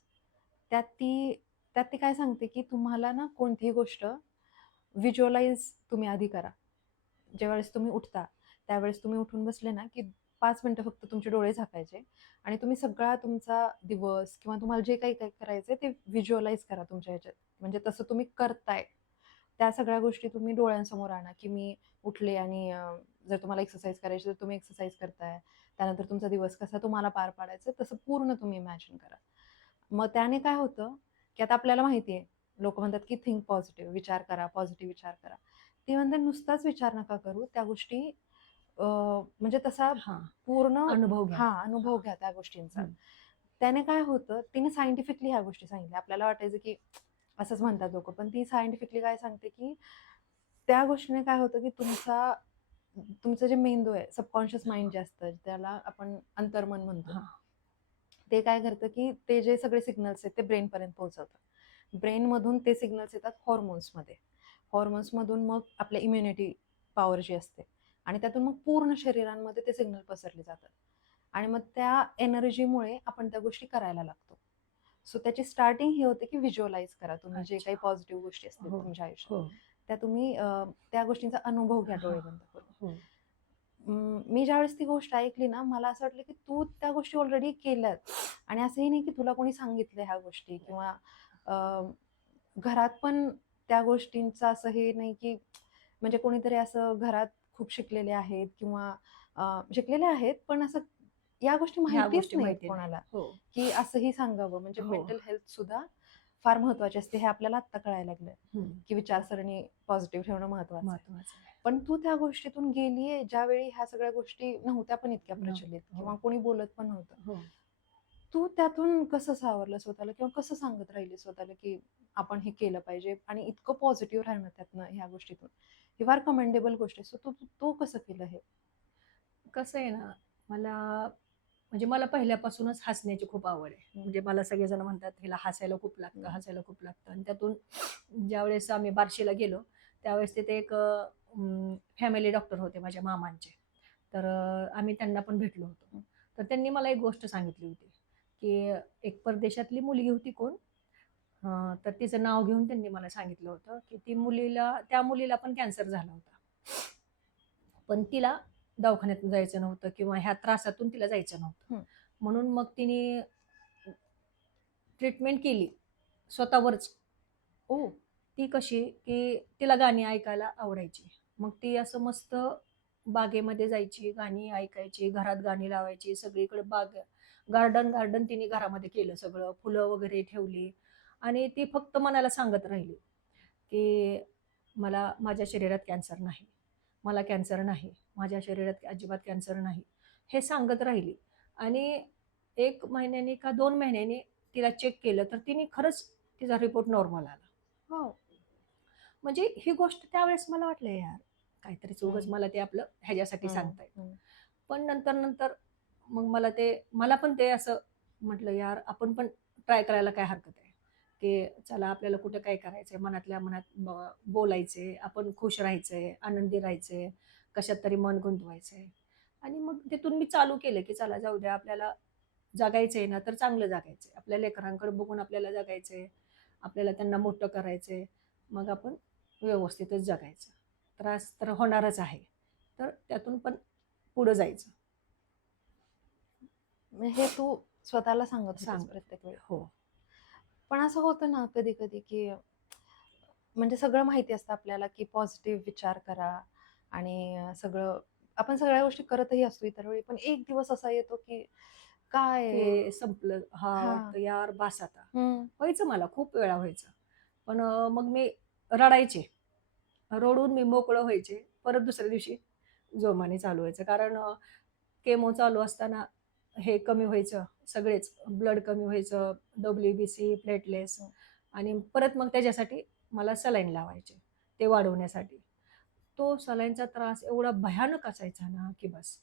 त्यात ती त्यात ती काय सांगते की तुम्हाला ना कोणतीही गोष्ट व्हिज्युअलाइज तुम्ही आधी करा. ज्यावेळेस तुम्ही उठता, त्यावेळेस तुम्ही उठून बसले ना की 5 मिनिटं फक्त तुमचे डोळे झाकायचे आणि तुम्ही सगळा तुमचा दिवस किंवा तुम्हाला जे काही करायचंय ते व्हिज्युअलाइज करा तुमच्या ह्याच्यात. म्हणजे तसं तुम्ही करताय, त्या सगळ्या गोष्टी तुम्ही डोळ्यांसमोर आणा, की मी उठले आणि जर तुम्हाला एक्सरसाइज करायची तर तुम्ही एक्सरसाइज करताय. त्यानंतर तुमचा दिवस कसा तुम्हाला पार पाडायचा तसं पूर्ण तुम्ही इमॅजिन करा. मग त्याने काय होतं, की आता आपल्याला माहिती आहे, लोकं म्हणतात की थिंक पॉझिटिव्ह, विचार करा, पॉझिटिव्ह विचार करा. ती म्हणते नुसताच विचार नका करू, त्या गोष्टी म्हणजे तसा हां, पूर्ण अनुभव घ्या. अनुभव घ्या त्या गोष्टींचा. हं. त्याने काय होतं, तिने सायंटिफिकली ह्या गोष्टी सांगितल्या. आपल्याला वाटायचं की असंच म्हणतात लोकं, पण ती सायंटिफिकली काय सांगते, की त्या गोष्टीने काय होतं, की तुमचं जे मेंदू आहे, सबकॉन्शियस माइंड जे असतं, त्याला आपण अंतर्मन म्हणतो. हां. ते काय करतं, की ते जे सगळे सिग्नल्स आहेत ते ब्रेनपर्यंत पोहोचवतं. ब्रेनमधून ते सिग्नल्स येतात हॉर्मोन्समध्ये. हॉर्मोन्समधून मग आपल्या इम्युनिटी पॉवर जी असते आणि त्यातून मग पूर्ण शरीरांमध्ये ते सिग्नल पसरले जातात. आणि मग त्या एनर्जीमुळे आपण त्या गोष्टी करायला लागतो. सो त्याची स्टार्टिंग ही होते, की व्हिज्युअलाइज करा तुम्ही जे काही अच्छा. पॉझिटिव्ह गोष्टी असतील हो, तुमच्या आयुष्यात. हो. त्या तुम्ही त्या गोष्टींचा अनुभव घ्या हां, डोळे बंद करून. हो. मी ज्यावेळेस ती गोष्ट ऐकली ना, मला असं वाटलं, की तू त्या गोष्टी ऑलरेडी केल्यात आणि असंही नाही, की तुला कोणी सांगितलं ह्या गोष्टी किंवा अ, घरात पण त्या गोष्टींचं असं हे नाही, की म्हणजे कोणीतरी असं घरात खूप शिकलेले आहेत किंवा शिकलेले आहेत, पण असं या गोष्टी ह्या माहितीच गोष्टी नाहीत माहिती नाहीत. कोणाला, हो, की असंही सांगावं. म्हणजे हो. मेंटल हेल्थ सुद्धा फार महत्वाची असते हे आपल्याला आत्ता कळायला लागलंय, हं. की विचारसरणी पॉझिटिव्ह ठेवणं महत्वाचं आहे. महत्वाचं आहे. पण तू त्या गोष्टीतून गेलीये ज्यावेळी ह्या सगळ्या गोष्टी नव्हत्या पण इतक्या प्रचलित नव्हतं. हो, किंवा कोणी बोलत पण नव्हतं. हो. तू त्यातून कसं सावरलं स्वतःला किंवा कसं सांगत राहिली स्वतःला, की आपण हे केलं पाहिजे आणि इतकं पॉझिटिव्ह राहणं त्यातनं ह्या गोष्टीतून. ही फार कमेंडेबल गोष्ट आहे. सो तू तू कसं केलं हे? कसं आहे ना, मला म्हणजे मला पहिल्यापासूनच हसण्याची खूप आवड आहे. म्हणजे मला सगळेजण म्हणतात, "हिला हसायला खूप लागतं, हसायला खूप लागतं." आणि त्यातून ज्यावेळेस आम्ही बार्शीला गेलो, त्यावेळेस तिथे एक फॅमिली डॉक्टर होते माझ्या मामांचे. तर आम्ही त्यांना पण भेटलो होतो. तर त्यांनी मला एक गोष्ट सांगितली होती, की एक परदेशातली मुलगी होती कोण, तर तिचं नाव घेऊन त्यांनी मला सांगितलं होतं, की त्या मुलीला पण कॅन्सर झाला होता. पण तिला दवाखान्यात जायचं नव्हतं किंवा ह्या त्रासातून तिला जायचं नव्हतं. हं. म्हणून मग तिने ट्रीटमेंट केली स्वतःवरच. ओह! ती कशी, की तिला गाणी ऐकायला आवडायची. मग ती असं मस्त बागेमध्ये जायची, गाणी ऐकायची, घरात गाणी लावायची, सगळीकडे गार्डन तिने घरामध्ये केलं सगळं, फुलं वगैरे ठेवली आणि ती फक्त मनाला सांगत राहिली, की मला माझ्या शरीरात कॅन्सर नाही. मला कॅन्सर नाही. माझ्या शरीरात अजिबात कॅन्सर नाही. हे सांगत राहिली आणि 1 महिन्याने का 2 महिन्याने तिला चेक केलं, तर तिने खरंच तिचा रिपोर्ट नॉर्मल आला. वॉव! म्हणजे ही गोष्ट त्यावेळेस मला वाटलं यार, काहीतरीच उगाच हं, मला ते आपलं ह्याच्यासाठी हं, सांगतायत. हं. पण नंतर मग मला पण ते असं म्हटलं यार आपण पण ट्राय करायला काय हरकत आहे, की चला आपल्याला कुठं काय करायचंय, मनातल्या मनात बोलायचंय, आपण खुश राहायचंय, आनंदी राहायचंय, कशात तरी मन गुंतवायचंय. आणि मग तिथून मी चालू केलं, की चला जाऊ द्या आपल्याला जगायचंय ना, तर चांगलं जगायचंय. आपल्या लेकरांकडे बघून आपल्याला जगायचंय. आपल्याला त्यांना मोठं करायचंय. मग आपण व्यवस्थितच जगायचं. त्रास तर होणारच आहे. तर त्यातून पण पुढं जायचं. हे तू स्वतःला सांगत होतीस सांगत. प्रत्येक वेळी. हो. पण असं होतं ना कधी-कधी, की म्हणजे सगळं माहिती असतं आपल्याला, की पॉझिटिव्ह विचार करा आणि आपण सगळ्या गोष्टी करतही असतो इतर वेळी. पण एक दिवस असा येतो, की काय ते संपलं. हां, हां. वाटतं यार बास आता. हं. व्हायचं मला खूप वेळा व्हायचं. पण मग मी रडायचे. रडून मी मोकळं व्हायचे. परत दुसऱ्या दिवशी जोमाने चालू व्हायचं. कारण केमो चालू असताना हे कमी व्हायचं सगळेच. ब्लड कमी व्हायचं, WBC, प्लेटलेट्स आणि परत मग त्याच्यासाठी मला सलाईन लावायचे, ते वाढवण्यासाठी. तो सलाईनचा त्रास एवढा भयानक असायचा ना, की बस.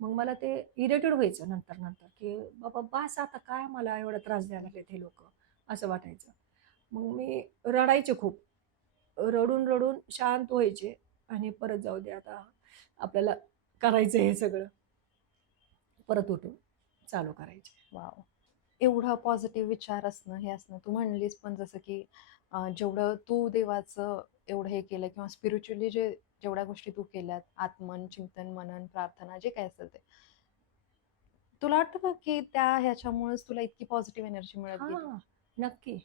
मग मला ते इरिटेट व्हायचं नंतर, की बाबा बास आता काय मला एवढा त्रास द्यायला लागलेत हे लोकं, असं वाटायचं. मग मी रडायचे खूप. रडून शांत व्हायचे आणि परत जाऊ दे आता आपल्याला करायचं हे सगळं. परत उठून चालू करायचे. वॉव! एवढा पॉझिटिव्ह विचार असणं, हे असणं. तू म्हणलीस पण जसं की जेवढं तू देवाचं एवढं हे केलं किंवा स्पिरिच्युअली जेवढ्या गोष्टी तू केल्यात, आत्मन, चिंतन, मनन, प्रार्थना जे काही असेल ते. तुला वाटतं का की ह्याच्यामुळेच तुला इतकी पॉझिटिव्ह एनर्जी मिळत गेली? हां, नक्की.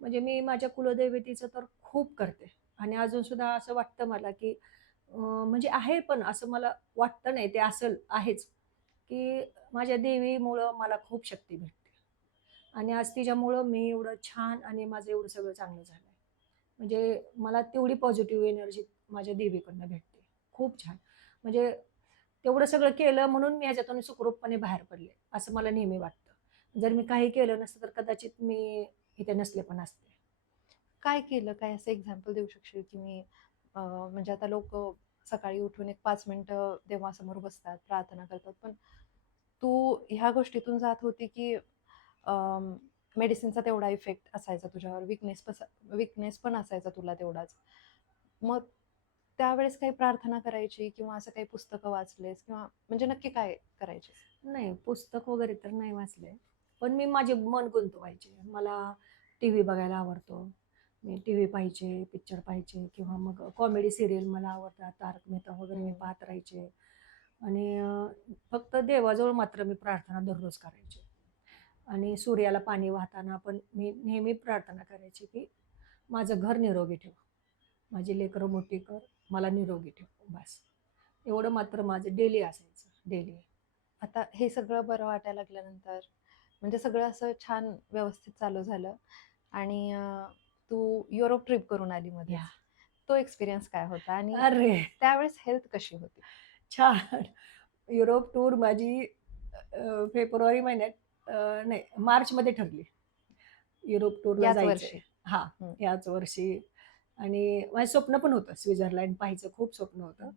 म्हणजे मी माझ्या कुलदैवतीचं तर खूप करते आणि अजून सुद्धा असं वाटतं मला, की म्हणजे आहे पण असं मला वाटतं नाही, ते असेल आहेच, की माझ्या देवीमुळं मला खूप शक्ती भेटते आणि आज तिच्यामुळं मी एवढं छान आणि माझं एवढं सगळं चांगलं झालंय. म्हणजे मला तेवढी पॉझिटिव्ह एनर्जी माझ्या देवीकडनं भेटते. खूप छान. म्हणजे तेवढं सगळं केलं म्हणून मी ह्याच्यातून सुखरूपपणे बाहेर पडले, असं मला नेहमी वाटतं. जर मी काही केलं नसतं, तर कदाचित मी इथे नसले पण असते. काय केलं? काय असं एक्झाम्पल देऊ शकशील की म्हणजे आता लोकं सकाळी उठून एक 5 मिनिटं देवासमोर बसतात, प्रार्थना करतात. पण तू ह्या गोष्टीतून जात होती की मेडिसिनचा तेवढा इफेक्ट असायचा तुझ्यावर, विकनेस पण असायचा तुला तेवढाच. मग त्यावेळेस काही प्रार्थना करायची किंवा असं काही पुस्तकं वाचलेस किंवा म्हणजे नक्की काय करायचीस? नाही, पुस्तक वगैरे तर नाही वाचले. पण मी माझे मन गुंतवायचे. मला टीव्ही बघायला आवडतो. मी टीव्ही पाहायचे, पिक्चर पाहायचे किंवा मग कॉमेडी सीरियल मला आवडतात. तारक मेहता वगैरे मी हं. पाहत राहायचे आणि फक्त देवाजवळ मात्र मी प्रार्थना दररोज करायचे. आणि सूर्याला पाणी वाहताना पण मी नेहमी प्रार्थना करायची, की माझं घर निरोगी ठेव. माझी लेकरं मोठी कर, मला निरोगी ठेव. बस. एवढं मात्र माझं डेली असायचं, डेली. आता हे सगळं बरं वाटायला लागल्यानंतर म्हणजे सगळं असं छान व्यवस्थित चालू झालं आणि तू युरोप ट्रिप करून आली या. मध्येच. तो एक्सपिरियन्स काय होता आणि अरे! त्यावेळेस हेल्थ कशी होती? छान. युरोप टूर माझी फेब्रुवारी महिन्यात नाही मार्चमध्ये ठरली. युरोप टूरला याच जायचंय. वर्षी? हां, हं. याच वर्षी आणि माझं स्वप्न पण होतं स्वित्झर्लंड पाहायचं खूप स्वप्न होतं.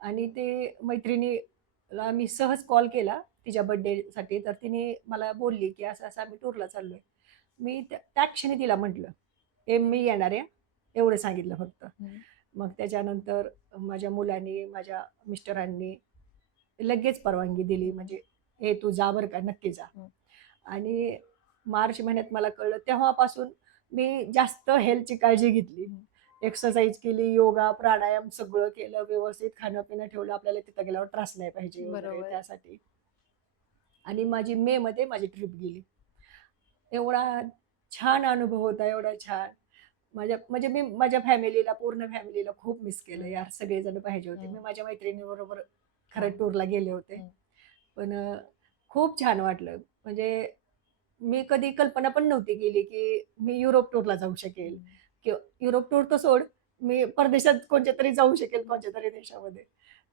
आणि ते मैत्रिणीला मी सहज कॉल केला तिच्या बर्थडेसाठी तर तिने मला बोलली, की असं-असं आम्ही टूरला चाललोय. मी त्या त्या क्षणी तिला म्हटलं, मी येणार आहे." एवढं सांगितलं फक्त. हं. मग त्याच्यानंतर माझ्या मुलांनी, माझ्या मिस्टरांनी लगेच परवानगी दिली, म्हणजे "हे तू जा बरं का, नक्की जा." हं. आणि मार्च महिन्यात मला कळलं, तेव्हापासून मी जास्त हेल्थची काळजी घेतली. हं. एक्सरसाइज केली, योगा, प्राणायाम सगळं केलं, व्यवस्थित खाणं-पिणं ठेवलं. आपल्याला तिथं गेल्यावर त्रास नाही पाहिजे वगैरे बरोबर. त्यासाठी. आणि माझी मेमध्ये माझी ट्रिप गेली. एवढा छान अनुभव होता, एवढा छान. म्हणजे मी माझ्या फॅमिलीला, पूर्ण फॅमिलीला खूप मिस केलं हं. यार. सगळेजण पाहिजे होते. मी हं. माझ्या मैत्रिणीबरोबर खरं हां. टूरला गेले होते. हं. पण खूप छान वाटलं. म्हणजे मी कधी कल्पना पण नव्हती केली, की मी युरोप टूरला जाऊ शकेल हं. किंवा युरोप टूर तर सोड, मी परदेशात कोणच्यातरी जाऊ शकेल, कोणत्यातरी देशामध्ये.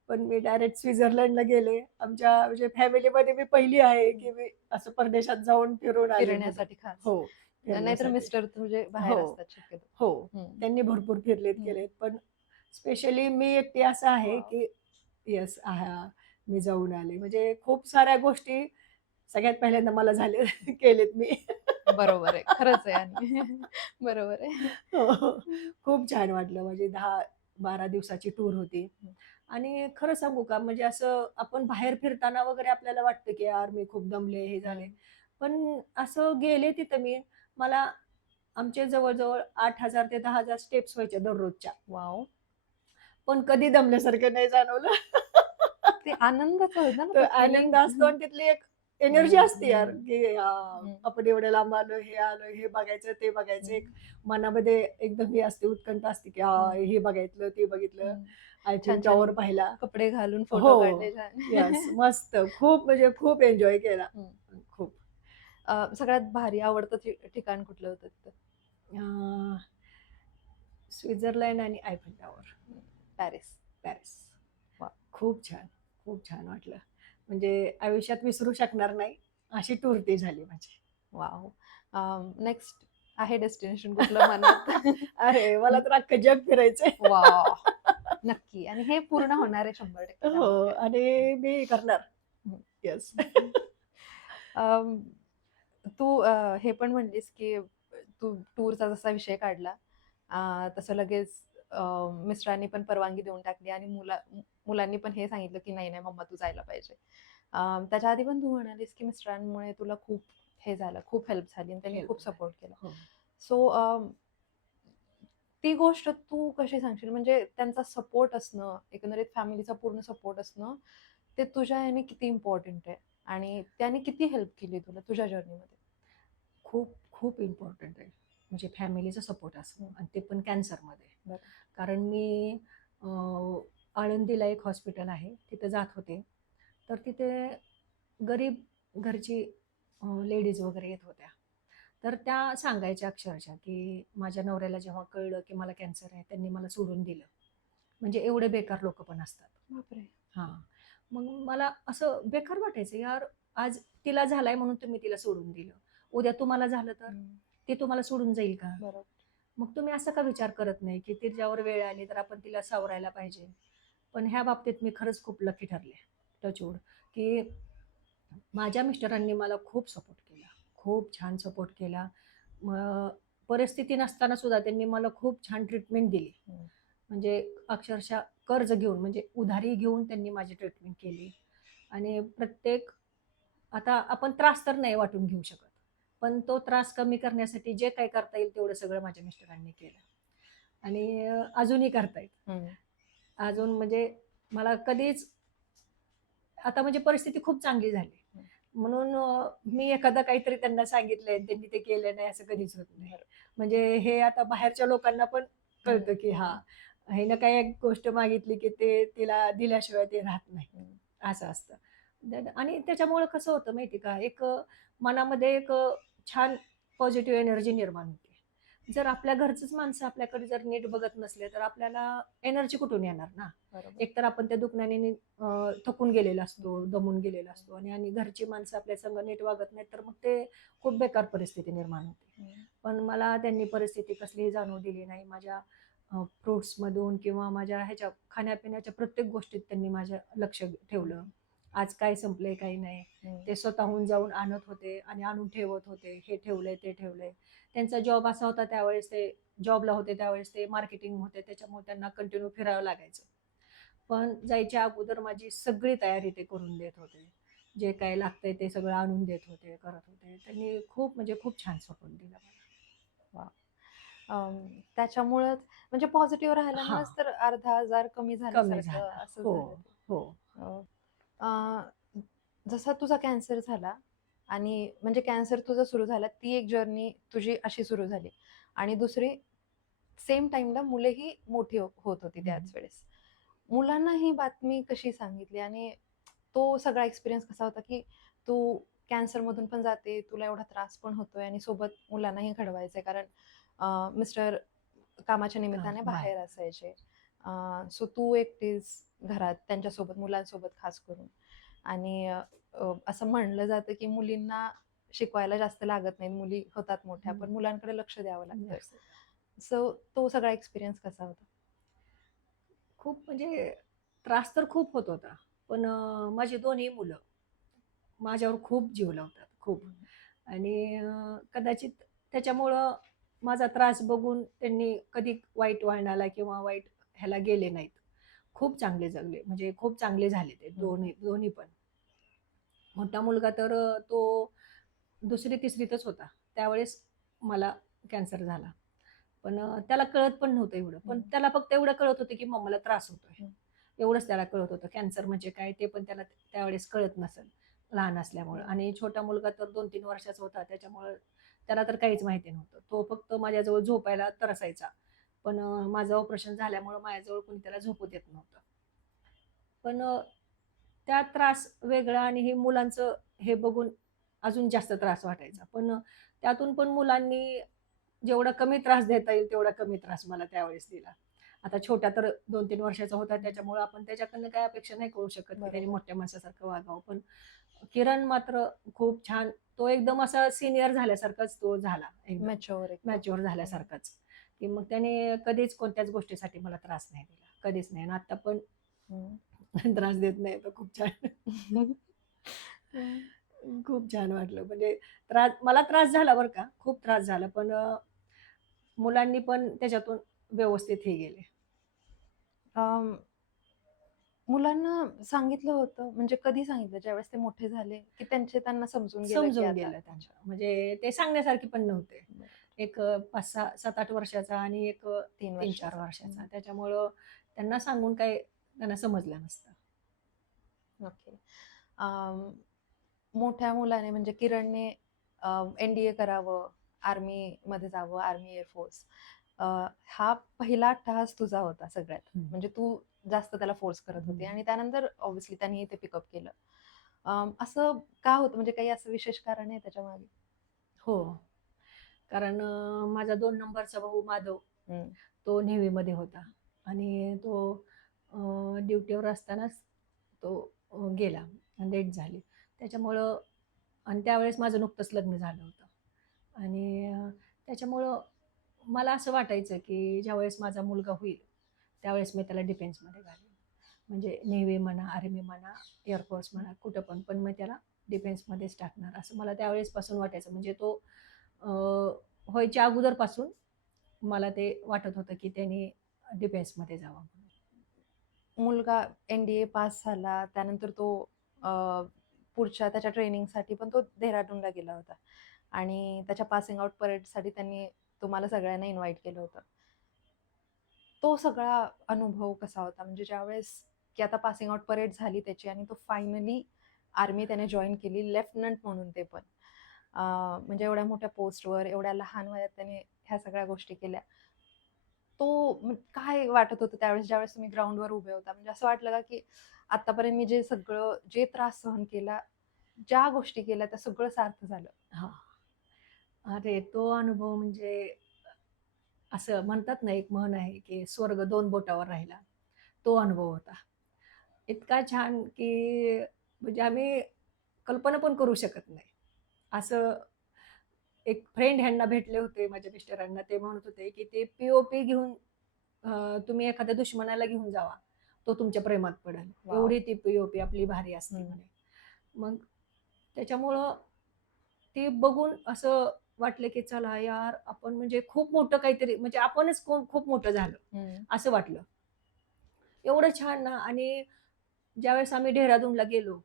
पण मी डायरेक्ट स्वित्झर्लंडला गेले. आमच्या म्हणजे फॅमिलीमध्ये मी पहिली आहे, हं. की मी असं परदेशात जाऊन फिरून आले म्हणून. फिरण्यासाठी खास. हो, नाहीतर फिरण्यासाठी. मिस्टर तुझे बाहेर हो, असतात शक्यतो. हो. हं. त्यांनी भरपूर फिरलेत, हं. केलेत. पण स्पेशली मी एकटी असं आहे, वॉव! की येस, मी जाऊन आले. म्हणजे खूप साऱ्या गोष्टी सगळ्यात पहिल्यांदा मला झाले केलेत मी. बरोबर आहे. खरंच आहे आणि बरोबर आहे. हो, हो. हं. खूप छान वाटलं. म्हणजे 10-12 दिवसाची टूर होती. हं. आणि खरं सांगू का, म्हणजे असं आपण बाहेर फिरताना वगैरे आपल्याला वाटतं, की यार मी खूप दमले, हे झाले. हं. पण असं गेले तिथं मी, मला आमचे जवळ-जवळ 8,000 ते 10,000 स्टेप्स व्हायच्या दररोजच्या. वॉव! पण कधी दमल्यासारखं नाही जाणवलं. ते आनंदाचं होतं ना तर ते फिलिंग. आनंद असतो आणि तिथली एक एनर्जी हं. असते यार, हं. की हं. आपण एवढं लांब आलोय, हे आलोय, हे बघायचं, ते बघायचं. हं. एक मनामध्ये एकदम हे असते, उत्कंठ असते, की हं. हे बघितलं, ते बघितलं. हं. ऐफेल छान-छान टॉवर पाहिला. कपडे घालून फोटो हो. काढले छान. येस. मस्त. खूप म्हणजे खूप एन्जॉय केला. हं. खूप. सगळ्यात भारी आवडतं ठिकाण कुठलं होतं तिथं? अ, स्वित्झर्लंड आणि ऐफेल टॉवर, हं. पॅरिस. पॅरिस. वाह! खूप छान. खूप छान वाटलं. म्हणजे आयुष्यात विसरू शकणार नाही, अशी टूर ती झाली माझी. वॉव! नेक्स्ट आहे डेस्टिनेशन कुठलं मनात? अरे, मला तर अख्खं जग फिरायचंय. वाह! नक्की आणि हे पूर्ण होणार आहे 100% हो त्यामध्ये काही आणि मी करणार. हं. येस. अं, तू हे पण म्हणलीस, की तू टूरचा जसा विषय काढला, तसं लगेच मिस्टरांनी पण परवानगी देऊन टाकली आणि मुलांनी पण हे सांगितलं, की "नाही, नाही मम्मा तू जायला पाहिजे." त्याच्या आधी पण तू म्हणालीस, की मिस्टरांमुळे तुला खूप हे झालं, खूप हेल्प झाली आणि त्यांनी हेल्प खूप झाली. सपोर्ट केला. हो. सो ती गोष्ट तू कशी सांगशील? म्हणजे त्यांचा सपोर्ट असणं, एकंदरीत फॅमिलीचा पूर्ण सपोर्ट असणं, ते तुझ्या ह्याने किती इम्पोर्टंट आहे आणि त्याने किती हेल्प केली तुला तुझ्या जर्नीमध्ये? खूप, खूप इम्पोर्टंट आहे. म्हणजे फॅमिलीचा सपोर्ट असणं हं. आणि ते पण कॅन्सरमध्ये. बरं. कारण मी अ, आळंदीला एक हॉस्पिटल आहे, तिथे जात होते. तर तिथे गरीब घरची लेडीज वगैरे येत होत्या. तर त्या सांगायच्या अक्षरशः, की माझ्या नवऱ्याला जेव्हा कळलं, की मला कॅन्सर आहे, त्यांनी मला सोडून दिलं. म्हणजे एवढे बेकार लोकं पण असतात. बापरे! हां. मग मला असं बेकार वाटायचं, यार आज तिला झालाय म्हणून तुम्ही तिला सोडून दिलं. उद्या तुम्हाला झालं तर? हं. ती तुम्हाला सोडून जाईल का? बरोबर. मग तुम्ही असा का विचार करत नाही, की तिच्यावर वेळ आली तर आपण तिला सावरायला पाहिजे. पण ह्या बाबतीत मी खरंच खूप लकी ठरले. टचवूड, की माझ्या मिस्टरांनी मला खूप सपोर्ट केला. खूप छान सपोर्ट केला. मग परिस्थिती नसताना सुद्धा त्यांनी मला खूप छान ट्रीटमेंट दिली. हं. म्हणजे अक्षरशः कर्ज घेऊन, म्हणजे उधारी घेऊन त्यांनी माझी ट्रीटमेंट केली. आणि प्रत्येक, आता आपण त्रास तर नाही वाटून घेऊ शकत. पण तो त्रास कमी करण्यासाठी जे काही करता येईल तेवढं सगळं माझ्या मिस्टरांनी केलं. आणि अजूनही करतायत. हं. अजून म्हणजे मला कधीच, आता म्हणजे परिस्थिती खूप चांगली झाली. हं. म्हणून मी एखादं काहीतरी त्यांना सांगितलंय आणि त्यांनी ते केलं नाही असं कधीच होत नाही. बरोबर. म्हणजे हे आता बाहेरच्या लोकांना पण हं. कळतं, की हं. हिनं काही एक गोष्ट मागितली, की ते तिला दिल्याशिवाय ते राहत नाही. हं. असं असतं. आणि त्याच्यामुळं कसं होतं माहिती का, एक मनामध्ये एक छान पॉझिटिव्ह एनर्जी निर्माण होते. जर आपल्या घरचीच माणसं आपल्याकडे जर नीट बघत नसले, तर आपल्याला एनर्जी कुठून येणार ना? बरोबर. एकतर आपण त्या दुखण्याने थकून गेलेला हं. असतो, दमून गेलेला असतो आणि घरची माणसं आपल्या संग नीट वागत नाहीत, तर मग ते खूप बेकार परिस्थिती निर्माण होते. हं. पण मला त्यांनी परिस्थिती कसलीही जाणवू दिली नाही. माझ्या फ्रुट्समधून किंवा माझ्या ह्याच्या खाण्यापिण्याच्या प्रत्येक गोष्टीत त्यांनी माझं लक्ष ठेवलं. आज काय संपलंय काही नाही. ते स्वतःहून जाऊन आणत होते आणि आणून ठेवत होते. हे ठेवलंय, ते ठेवलंय. त्यांचा जॉब असा होता त्यावेळेस ते जॉबला होते त्यावेळेस ते मार्केटिंग होते त्याच्यामुळे त्यांना कंटिन्यू फिरावं लागायचं. पण जायच्या अगोदर माझी सगळी तयारी ते करून देत होते. जे काही लागतंय ते सगळं आणून देत होते, करत होते. त्यांनी खूप म्हणजे खूप छान सपोर्ट दिला मला. वा. त्याच्यामुळंच म्हणजे पॉझिटिव्ह हां, राहिल्यामुळेच तर अर्धा आजार कमी कमी झाल्यासारखं झाला. असं हो, झालं ते. हो. अ, अ, जसा तुझा कॅन्सर झाला आणि म्हणजे कॅन्सर तुझा सुरू झाला, ती एक जर्नी तुझी अशी सुरू झाली आणि दुसरी सेम टाईमला मुलेही मोठी होत होती हं. त्याच वेळेस. मुलांना ही बातमी कशी सांगितली आणि तो सगळा एक्सपिरियन्स कसा होता, की तू कॅन्सरमधून पण जाते, तुला एवढा त्रास पण होतोय आणि सोबत मुलांनाही घडवायचंय कारण मिस्टर कामाच्या निमित्ताने बाहेर. बाहेर असायचे. सो तू एकटीच घरात त्यांच्यासोबत, मुलांसोबत खास करून. आणि असं म्हणलं जातं, की मुलींना शिकवायला जास्त लागत नाही. मुली होतात मोठ्या, हं. पण मुलांकडे लक्ष द्यावं लागतं. जास्त. सो तो सगळा एक्सपिरियन्स कसा होता? खूप म्हणजे त्रास तर खूप होत होता. पण माझी दोन्ही मुलं माझ्यावर खूप जीव लावतात, खूप. आणि कदाचित त्याच्यामुळं माझा त्रास बघून त्यांनी कधी वाईट वळणाला किंवा वाईट ह्याला गेले नाहीत. खूप चांगले जगले, म्हणजे खूप चांगले झाले ते हं. दोन्ही दोन्ही पण. मोठा मुलगा तर तो 2री-तिसरीतच होता. त्यावेळेस मला कॅन्सर झाला. पण त्याला कळत पण नव्हतं एवढं. पण हं. त्याला फक्त एवढं कळत होतं, की मम्माला त्रास होतोय. हं. एवढंच त्याला कळत होतं. कॅन्सर म्हणजे काय ते पण त्याला त्यावेळेस कळत नसेल, लहान असल्यामुळं. हं. आणि छोटा मुलगा तर 2-3 वर्षाचा होता त्याच्यामुळं त्याला तर काहीच माहिती नव्हतं. तो फक्त माझ्याजवळ झोपायला तरसायचा. पण माझं ऑपरेशन झाल्यामुळं माझ्याजवळ कोणी त्याला झोपू देत नव्हतं. पण त्या त्रास वेगळा आणि हे मुलांचं हे बघून अजून जास्त त्रास वाटायचा. पण त्यातून पण मुलांनी जेवढा कमी त्रास देता येईल तेवढा कमी त्रास मला त्यावेळेस दिला. आता छोटा तर 2-3 वर्षाचा होता त्याच्यामुळं आपण त्याच्याकडनं काही अपेक्षा नाही करू शकत, की त्याने बरोबर. मोठ्या माणसासारखं वागावं. पण किरण मात्र खूप छान तो एकदम असा सीनियर झाल्यासारखाच तो झाला एकदम. मॅच्युअर एकदम. मॅच्युअर हं. झाल्यासारखाच, की मग त्याने कधीच कोणत्याच गोष्टीसाठी मला त्रास नाही दिला. कधीच नाही आणि आता पण हं. त्रास देत नाही तो खूप छान. हं. खूप छान वाटलं. म्हणजे मला त्रास झाला बरं का, खूप त्रास झाला. पण मुलांनी पण त्याच्यातून व्यवस्थित हे गेले. अं, मुलांना सांगितलं होतं म्हणजे कधी सांगितलं? ज्यावेळेस ते मोठे झाले, की त्यांना समजून गेलं, की समजून आता गेलं त्यांना. अच्छा. म्हणजे ते सांगण्यासारखे पण नव्हते. बरं. एक 5-6, 7-8 वर्षाचा आणि एक 3 3-4 वर्षाचा. वर्षाचा. हं. त्याच्यामुळं त्यांना सांगून काही त्यांना समजलं नसतं. ओके. अं, मोठ्या मुलाने म्हणजे किरणने एन-डी-ए करावं, आर्मीमध्ये जावं, आर्मी एअरफोर्स. अ, हा पहिला टास्क तुझा होता सगळ्यात. हं, म्हणजे तू जास्त त्याला फोर्स करत हं. होती आणि त्यानंतर ऑब्व्हियसली त्याने ते पिकअप केलं. असं का होतं? म्हणजे काही असं विशेष कारण आहे त्याच्यामागे? हो. कारण माझा 2 नंबरचा भाऊ माधव, हं. तो नेव्हीमध्ये होता आणि तो अ, ड्युटीवर असतानाच तो गेला आणि डेथ झाली. त्याच्यामुळं आणि त्यावेळेस माझं नुकतंच लग्न झालं होतं आणि त्याच्यामुळं मला असं वाटायचं, की ज्यावेळेस माझा मुलगा होईल, त्यावेळेस मी त्याला डिफेन्समध्ये घालीन. म्हणजे नेव्ही म्हणा, आर्मी म्हणा, एअरफोर्स म्हणा, कुठं पण, पण मी त्याला डिफेन्समध्येच टाकणार असं मला त्यावेळेसपासून वाटायचं. म्हणजे तो अ, व्हायच्या अगोदरपासून मला ते वाटत होतं, की त्याने डिफेन्समध्ये जावं म्हणून. मुलगा एन-डी-ए पास झाला. त्यानंतर तो अ, पुढच्या त्याच्या ट्रेनिंगसाठी पण तो डेहराडूनला गेला होता आणि त्याच्या पासिंग आउट परेडसाठी त्यांनी तुम्हाला सगळ्यांना इन्व्हाईट केलं होतं. तो सगळा अनुभव कसा होता? म्हणजे ज्यावेळेस की आता पासिंग आउट परेड झाली त्याची आणि तो फायनली आर्मी त्याने जॉइन केली, लेफ्टनंट म्हणून ते पण. अ, म्हणजे एवढ्या मोठ्या पोस्टवर, एवढ्या लहान वयात त्याने ह्या सगळ्या गोष्टी केल्या. तो काय वाटत होतं त्यावेळेस, ज्यावेळेस तुम्ही ग्राउंडवर उभे होता? म्हणजे असं वाटलं का, की आत्तापर्यंत मी जे त्रास सहन केला, ज्या गोष्टी केल्या त्या सगळं सार्थ झालं? हां. अरे, तो अनुभव म्हणजे असं म्हणतात ना, एक म्हण आहे, की स्वर्ग 2 बोटावर राहिला. तो अनुभव होता. इतका छान, की म्हणजे आम्ही कल्पना पण करू शकत नाही. असं एक फ्रेंड ह्यांना भेटले होते माझ्या मिस्टरांना. ते म्हणत होते, की ते पी-ओ-पी घेऊन तुम्ही एखाद्या दुश्मनाला घेऊन जावा. तो तुमच्या प्रेमात पडेल. वाव. एवढी ती पी-ओ-पी आपली भारी असते हम्म. म्हणे. मग त्याच्यामुळं ते बघून असं वाटलं की चला यार आपण म्हणजे खूप मोठं काहीतरी म्हणजे आपणच खूप मोठं झालं हम्म. असं वाटलं. एवढं छान ना. आणि ज्यावेळेस आम्ही डेहराडूनला गेलो,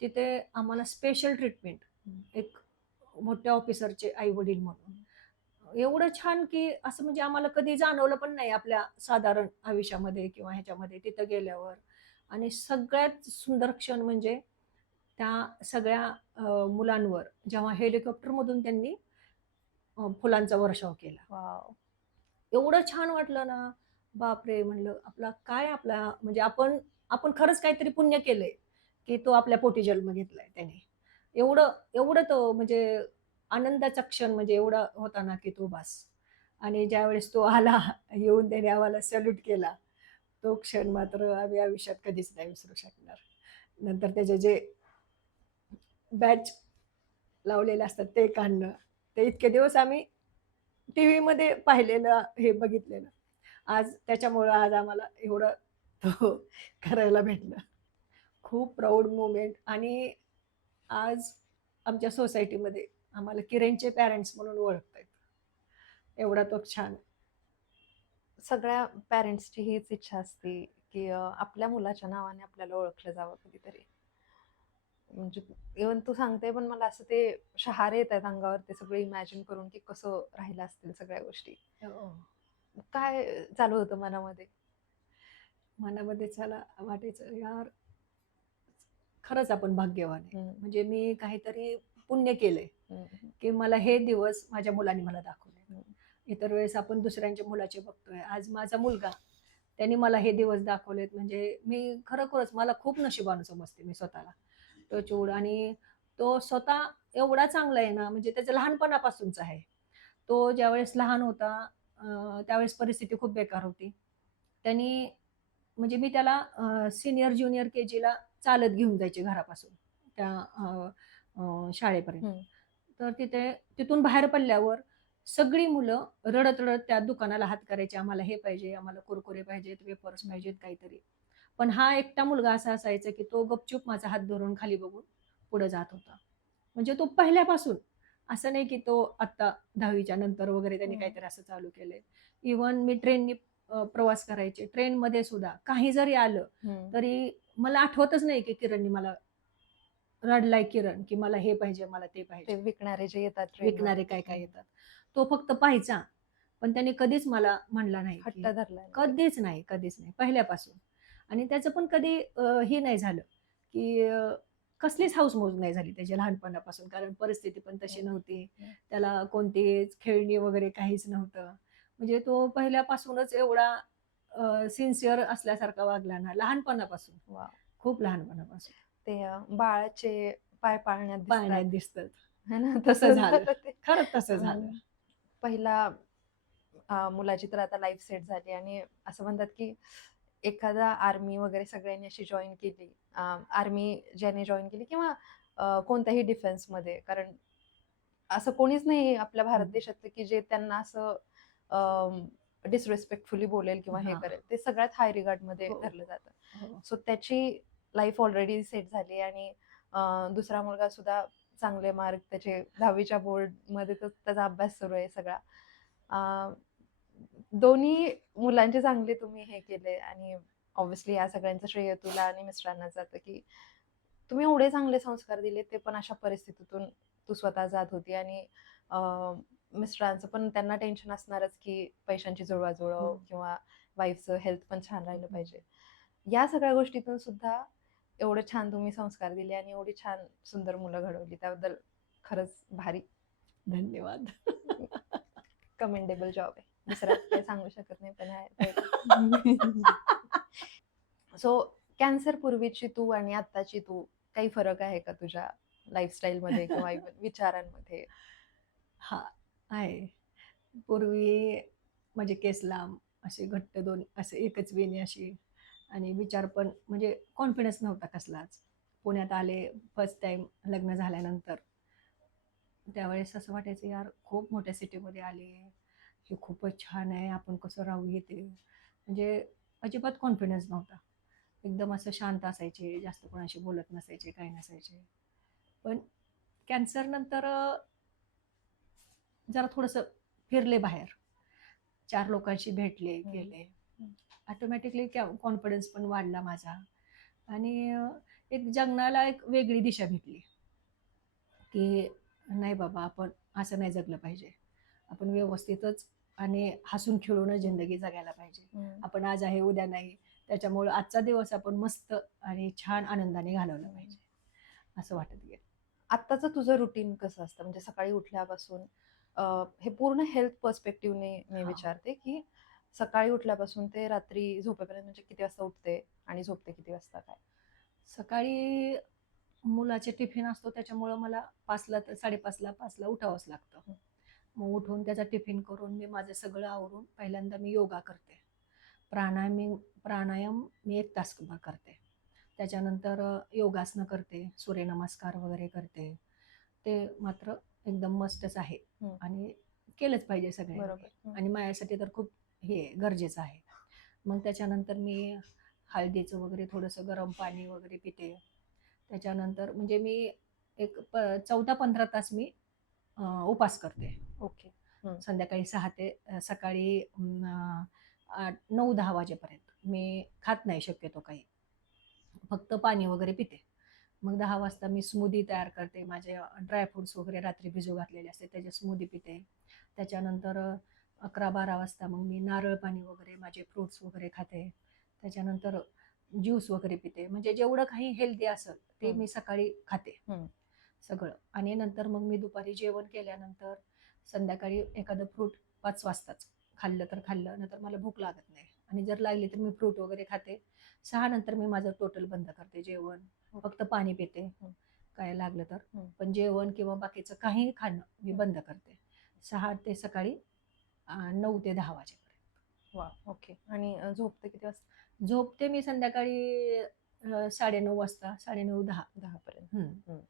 तिथे आम्हाला स्पेशल ट्रीटमेंट, एक मोठ्या ऑफिसरचे आई-वडील म्हणून. एवढं छान की असं म्हणजे आम्हाला कधी जाणवलं पण नाही आपल्या साधारण आयुष्यामध्ये किंवा ह्याच्यामध्ये तिथं गेल्यावर. आणि सगळ्यात सुंदर क्षण म्हणजे त्या सगळ्या मुलांवर जेव्हा हेलिकॉप्टरमधून त्यांनी फुलांचा वर्षाव केला. वाव. एवढं छान वाटलं ना, बापरे! म्हणलं आपला म्हणजे आपण आपण खरंच काहीतरी पुण्य केलंय, की तो आपल्या पोटी जन्म घेतलाय त्याने. एवढं एवढं तो म्हणजे आनंदाचा क्षण म्हणजे एवढा होता ना, की तो बास. आणि ज्यावेळेस तो आला, येऊन त्याने आम्हाला सॅल्यूट केला. तो क्षण मात्र आम्ही आयुष्यात कधीच नाही विसरू शकणार. नंतर त्याचे जे बॅच लावलेले असतात ते काढणं. ते इतके दिवस आम्ही टीव्हीमध्ये पाहिलेलं, हे बघितलेलं. आज त्याच्यामुळं आज आम्हाला एवढं हो, करायला भेटलं. खूप प्राउड मोमेंट. आणि आज आमच्या सोसायटीमध्ये आम्हाला किरणचे पॅरेंट्स म्हणून ओळखतायत. एवढा तो छान. सगळ्या पॅरेंट्सची हीच इच्छा असते की आपल्या मुलाच्या नावाने आपल्याला ओळखलं जावं कधीतरी. म्हणजे इव्हन तू सांगते पण मला असं ते शहारे येत आहेत अंगावर ते सगळे इमॅजिन करून की कसं राहिलं असतील सगळ्या गोष्टी. हो. काय चालू होतं मनामध्ये? मनामध्ये चला वाटायचं यार खरंच आपण भाग्यवान आहे. हम्म. म्हणजे मी काहीतरी पुण्य केलंय, हम्म. की मला हे दिवस माझ्या मुलांनी मला दाखवले. हम्म. इतर वेळेस आपण दुसऱ्यांच्या मुलाचे बघतोय. आज माझा मुलगा, त्यांनी मला हे दिवस दाखवलेत. म्हणजे मी खरोखरच मला खूप नशिबान समजते मी स्वतःला. तो चूड. आणि तो स्वतः एवढा चांगला आहे ना, म्हणजे त्याचं लहानपणापासूनच आहे. तो ज्यावेळेस लहान होता त्यावेळेस परिस्थिती खूप बेकार होती. त्यांनी म्हणजे मी त्याला सीनियर, ज्युनियर के-जीला चालत घेऊन जायचे घरापासून त्या शाळेपर्यंत. हम्म. तर तिथून बाहेर पडल्यावर सगळी मुलं रडत-रडत त्या दुकानाला हात करायचे, "आम्हाला हे पाहिजे, आम्हाला कुरकुरे पाहिजेत, वेफर्स पाहिजेत," काहीतरी. पण हा एकटा मुलगा असा असायचा, की तो गपचूप माझा हात धरून खाली बघून पुढे जात होता. म्हणजे तो पहिल्यापासून, असं नाही की तो आत्ता 10वीच्या नंतर वगैरे त्यांनी हम्म. काहीतरी असं चालू केलंय. इव्हन मी ट्रेननी प्रवास करायचे. ट्रेनमध्ये सुद्धा काही जरी आलं, हम्म. तरी मला आठवतच नाही की किरणनी मला रडलाय किरण, की मला हे पाहिजे, मला ते ते पाहिजे. विकणारे जे येतात विकणारे ट्रेनवर काय-काय येतात. तो फक्त पाहायचा, पण त्याने कधीच मला म्हणला नाही, हट्ट की धरला नाही कधी. कधीच नाही, कधीच नाही पहिल्यापासून. आणि त्याचं पण कधी हे नाही झालं, की कसलीच हौस-मौज नाही झाली त्याच्या लहानपणापासून. कारण परिस्थिती पण तशी हम्म. नव्हती. हम्म. त्याला कोणतीच खेळणी वगैरे काहीच नव्हतं. म्हणजे तो पहिल्यापासूनच एवढा सिन्सिअर असल्यासारखा वागला ना लहानपणापासून, वा. खूप लहानपणापासून. ते बाळाचे पाय पाळण्यात दिसतात पाळण्यात दिसतात. है ना तसं तसं झालं. झालं ते. खरंच तसं झालं. अं, पहिला मुलाची तर आता लाईफ सेट झाली आणि असं म्हणतात की एखादा आर्मी वगैरे सगळ्यांनी अशी जॉईन केली, आर्मी ज्याने जॉईन केली किंवा कोणत्याही डिफेन्समध्ये, कारण असं कोणीच नाही आपल्या भारत हं. देशातलं की जे त्यांना असं डिसरेस्पेक्टफुली बोलेल किंवा हे हां. करेल. ते सगळ्यात हाय रिगार्डमध्ये हो, धरलं जातं. हो. सो त्याची लाईफ ऑलरेडी सेट झाली आणि दुसरा मुलगा सुद्धा चांगले मार्क त्याचे 10वीच्या बोर्डमध्ये तर त्याचा अभ्यास सुरू आहे सगळा. अं, दोन्ही मुलांचे चांगले तुम्ही हे केले आणि ऑब्व्हियसली या सगळ्यांचं श्रेय तुला आणि मिस्टरांना जातं की तुम्ही एवढे चांगले संस्कार दिले, ते पण अशा परिस्थितीतून तू स्वतः जात होती आणि मिस्टरांचं पण त्यांना टेन्शन असणारच की पैशांची जुळवाजुळव हं. किंवा वाईफचं हेल्थ पण छान हं, राहिलं हं. पाहिजे. या सगळ्या गोष्टीतून सुद्धा एवढे छान तुम्ही संस्कार दिले आणि एवढी छान सुंदर मुलं घडवली, त्याबद्दल खरंच भारी. धन्यवाद. कमेंडेबल जॉब आहे. दुसरं काही सांगू शकत नाही पण आहे. सो कॅन्सर पूर्वीची तू आणि आत्ताची तू, काही फरक आहे का तुझ्या लाईफस्टाईलमध्ये किंवा इव्हन विचारांमध्ये? हां, आहे. पूर्वी माझे केस लांब, असे घट्ट 2 असे एकच वेणी अशी. आणि विचार पण म्हणजे कॉन्फिडन्स नव्हता कसलाच. पुण्यात आले फर्स्ट टाईम लग्न झाल्यानंतर. त्यावेळेस असं वाटायचं यार खूप मोठ्या सिटीमध्ये आले, हे खूपच छान आहे, आपण कसं राहू इथे. म्हणजे अजिबात कॉन्फिडन्स नव्हता. एकदम असं शांत असायचे, जास्त कोणाशी बोलत नसायचे, काही नसायचे. पण कॅन्सर नंतर जरा थोडंसं फिरले बाहेर. 4 लोकांशी भेटले, हं, गेले. हं. ऑटोमॅटिकली कॉन्फिडन्स पण वाढला माझा आणि एक जगण्याला एक वेगळी दिशा भेटली, की नाही बाबा आपण असं नाही जगलं पाहिजे. आपण व्यवस्थितच आणि हसून खेळूनच जिंदगी जगायला पाहिजे. हं, आपण आज आहे, उद्या नाही. त्याच्यामुळं आजचा दिवस आपण मस्त आणि छान आनंदाने घालवला हं. पाहिजे, असं वाटत गेलं. आत्ताचं तुझं रुटीन कसं असतं? म्हणजे सकाळी उठल्यापासून हे पूर्ण हेल्थ पर्स्पेक्टिव्हने मी हां. विचारते, की सकाळी उठल्यापासून ते रात्री झोपेपर्यंत म्हणजे किती वाजता उठते आणि झोपते किती वाजता काय? सकाळी मुलाचे टिफिन असतो त्याच्यामुळं मला 5ला तर 5:30ला 5ला उठावंच लागतं. हं. मग उठून त्याचा टिफिन करून मी माझं सगळं आवरून पहिल्यांदा मी योगा करते. प्राणायाम मी 1 तासभर करते. त्याच्यानंतर योगासनं करते, सूर्यनमस्कार वगैरे करते. ते मात्र एकदम मस्तच आहे हं. आणि केलंच पाहिजे सगळ्यांनी बरोबर. हं. आणि माझ्यासाठी तर खूप हे गरजेचं आहे. मग त्याच्यानंतर मी हळदीचं वगैरे थोडंसं गरम पाणी वगैरे पिते. त्याच्यानंतर म्हणजे मी एक 14-15 तास मी उपास करते. ओके. हं. संध्याकाळी 6 ते सकाळी 9-10 वाजेपर्यंत. मी खात नाही शक्यतो काही. फक्त पाणी वगैरे पिते. मग 10 वाजता मी स्मूदी तयार करते. माझे ड्रायफ्रुट्स वगैरे रात्री भिजू घातलेले असते, त्याची स्मूदी पिते. त्याच्यानंतर 11-12 वाजता मग मी नारळ पाणी वगैरे माझे फ्रुट्स वगैरे खाते. त्याच्यानंतर ज्यूस वगैरे पिते. म्हणजे जेवढं काही हेल्दी असेल ते हं. मी सकाळी खाते हं. सगळं. आणि नंतर मग मी दुपारी जेवण केल्यानंतर संध्याकाळी एखादं फ्रूट 5 वाजताच खाल्लं तर खाल्लं, नाहीतर मला भूक लागत नाही. आणि जर लागली तर मी फ्रूट वगैरे खाते. 6 नंतर मी माझं टोटल बंद करते जेवण. ओके. फक्त पाणी पिते, हं. काय लागलं तर. हं. पण जेवण किंवा बाकीचं काहीही खाणं मी हं. बंद करते. 6 ते सकाळी 9 ते 10 वाजेपर्यंत. वाह! ओके. आणि झोपते किती वाजता? झोपते मी संध्याकाळी 9:30 वाजता, 9:30-10. 10 पर्यंत. हं. हं.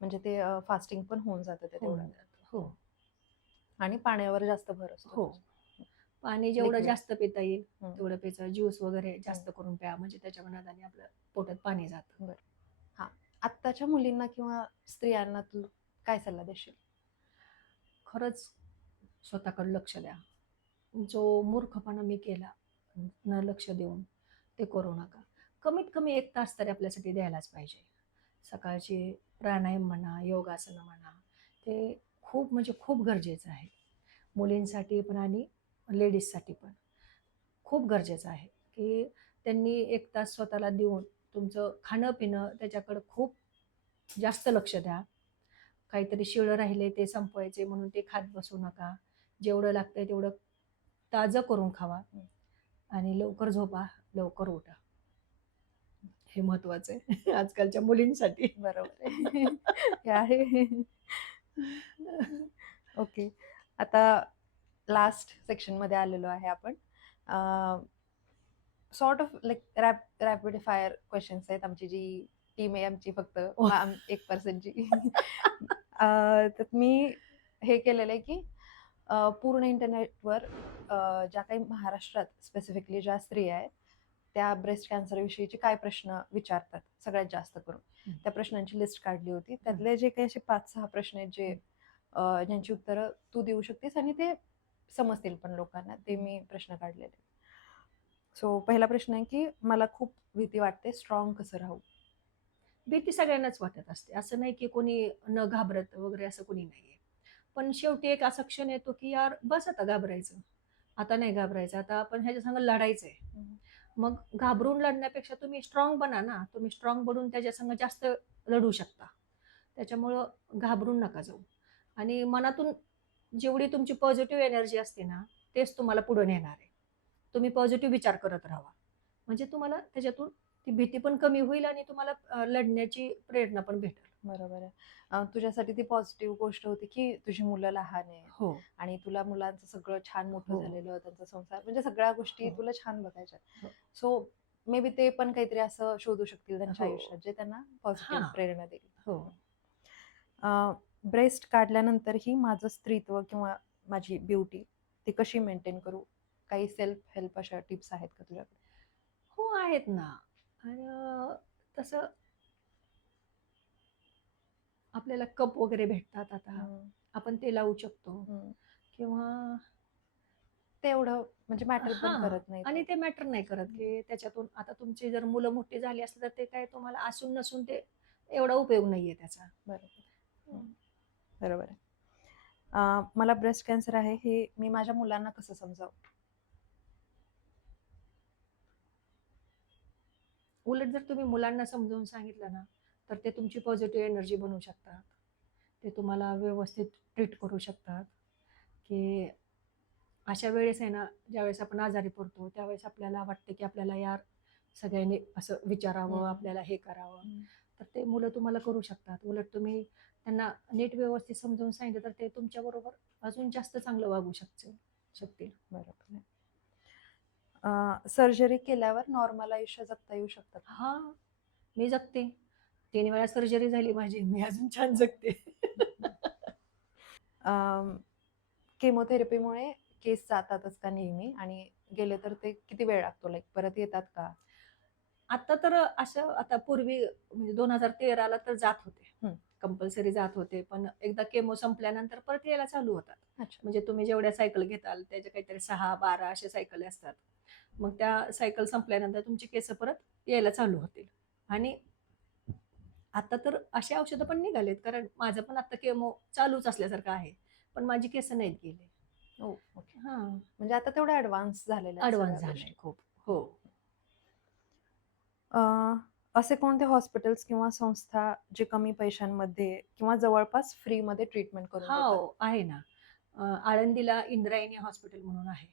म्हणजे ते फास्टिंग पण होऊन जातं ते तेवढ्या होऊन वेळात. जातं. हो, हं. आणि पाण्यावर जास्त भर असतो हो. तुझा. हं. पाणी जेवढं लिक्विड. जास्त पिता येईल हं. तेवढं प्यायचं. ज्यूस वगैरे हं. जास्त करून प्या म्हणजे त्याच्या मनाने आपलं पोटात पाणी जातं. बरं. हां. आत्ताच्या मुलींना किंवा स्त्रियांना तू काय सल्ला देशील? खरंच स्वतःकडे लक्ष द्या. जो मूर्खपणा मी केला न लक्ष देऊन ते करू नका. कमीत कमी 1 तास तरी आपल्यासाठी द्यायलाच पाहिजे. सकाळची प्राणायाम म्हणा, योगासनं म्हणा, ते खूप म्हणजे खूप गरजेचं आहे. मुलींसाठी पण आणि लेडीजसाठी पण. खूप गरजेचं आहे, की त्यांनी 1 तास स्वतःला देऊन तुमचं खाणं-पिणं त्याच्याकडं खूप जास्त लक्ष द्या. काहीतरी शिळं राहिले ते संपवायचे म्हणून ते खात बसू नका. जेवढं लागतंय तेवढं ताजं करून खावा हं. आणि लवकर झोपा, लवकर उठा. हे महत्वाचं आहे आजकालच्या मुलींसाठी. बरोबर आहे. हे आहे. ओके. आता लास्ट सेक्शनमध्ये आलेलो आहे आपण. Sort of like rapid fire questions आहेत. आमची जी टीम आहे आमची फक्त एक पर्सनची. तर मी हे केलेलं आहे की पूर्ण इंटरनेटवर ज्या काही महाराष्ट्रात स्पेसिफिकली ज्या स्त्रिया आहेत त्या ब्रेस्ट कॅन्सर विषयीचे काय प्रश्न विचारतात सगळ्यात जास्त करून. त्या प्रश्नांची लिस्ट काढली होती. त्यातले जे काही असे 5-6 प्रश्न आहेत जे ज्यांची उत्तरं तू देऊ शकतेस आणि ते समजतील पण लोकांना, ते मी प्रश्न काढलेले. सो पहिला प्रश्न आहे की मला खूप भीती वाटते, स्ट्रॉंग कसं राहू? भीती सगळ्यांनाच वाटत असते. असं नाही की कोणी न घाबरत वगैरे असं कोणी नाहीये. पण शेवटी एक असा क्षण येतो की यार बस आता घाबरायचं. आता नाही घाबरायचं. आता आपण ह्याच्या संग लढायचंय. मग घाबरून लढण्यापेक्षा तुम्ही स्ट्रॉंग बना ना. तुम्ही स्ट्रॉंग बनून त्याच्या संग जास्त लढू शकता. त्याच्यामुळं घाबरून नका जाऊ. आणि मनातून जेवढी तुमची पॉझिटिव्ह एनर्जी असते ना, तेच तुम्हाला पुढे नेणार आहे. तुम्ही पॉझिटिव्ह विचार करत राहावा. म्हणजे तुम्हाला त्याच्यातून ती भीती पण कमी होईल आणि तुम्हाला लढण्याची प्रेरणा पण भेटेल. बरोबर आहे. तुझ्यासाठी ती पॉझिटिव्ह गोष्ट होती की तुझी मुलं लहान आहेत हो, आणि तुला मुलांचं सगळं छान मोठं हो, झालेलं, त्यांचा संसार म्हणजे सगळ्या गोष्टी हो, तुला छान बघायच्या. हो, सो मे बी ते पण काहीतरी असं शोधू शकतील त्यांच्या हो. आयुष्यात जे त्यांना पॉझिटिव्ह हां, प्रेरणा देईल. हो. ब्रेस्ट काढल्यानंतरही माझं स्त्रीत्व किंवा माझी ब्युटी ती कशी मेंटेन करू? काही सेल्फ हेल्प अशा टिप्स आहेत का तुझ्याकडे? हो, आहेत ना. आणि तसं आपल्याला कप वगैरे भेटतात आता. हम्म, आपण ते लावू शकतो हम्म. किंवा ते एवढं म्हणजे मॅटर पण हां. करत नाही आणि ते. ते मॅटर नाही करत, हम्म, की त्याच्यातून आता तुमची जर मुलं मोठी झाली असली तर ते काय तुम्हाला असून नसून ते एवढा उपयोग नाहीये त्याचा. बरोबर. हम्म, बरोबर आहे. मला ब्रेस्ट कॅन्सर आहे हे मी माझ्या मुलांना कसं समजावं? उलट जर तुम्ही मुलांना समजावून सांगितलं ना, तर ते तुमची पॉझिटिव्ह एनर्जी बनवू शकतात. ते तुम्हाला व्यवस्थित ट्रीट करू शकतात, की अशा वेळेस आहे ना, ज्यावेळेस आपण आजारी पडतो, त्यावेळेस आपल्याला वाटतं, की आपल्याला यार सगळ्यांनी असं विचारावं, हम्म, आपल्याला हे करावं. हम्म. तर ते मुलं तुम्हाला करू शकतात. उलट तुम्ही त्यांना नीट व्यवस्थित समजावून सांगितलं, तर ते तुमच्याबरोबर अजून जास्त चांगलं वागू शकतील. बरोबर आहे. सर्जरी केल्यावर नॉर्मल आयुष्य जगता येऊ शकतं का? हां, मी जगते. 3 वेळा सर्जरी झाली माझी. मी अजून छान जगते. केमोथेरपीमुळे केस जातातच का नेहमी आणि गेले तर ते किती वेळ लागतो, लाईक परत येतात का? आता तर असं आता पूर्वी म्हणजे 2013ला तर जात होते. हं. कंपल्सरी जात होते. पण एकदा केमो संपल्यानंतर परत यायला चालू होतात. अच्छा. म्हणजे तुम्ही जेवढ्या सायकल घेताल त्याच्या काहीतरी 6-12 अशा सायकल असतात. मग त्या सायकल संपल्यानंतर तुमची केस परत यायला चालू होतील. आणि आता तर अशी औषधं पण निघालेत, कारण माझं पण आता केमो चालूच असल्यासारखं आहे. पण माझी केस नाहीत गेले. ओ, ओके. हां, म्हणजे आता तेवढं ॲडव्हान्स झालेल्या आहेत सगळ्या ॲडव्हान्स झालंय गोष्टी. खूप. हो. अ, असे कोणते हॉस्पिटल्स किंवा संस्था जे कमी पैशांमध्ये किंवा जवळपास फ्रीमध्ये ट्रीटमेंट करून देतात? हो, आहे ना. आळंदीला इंद्रायणी हॉस्पिटल म्हणून आहे.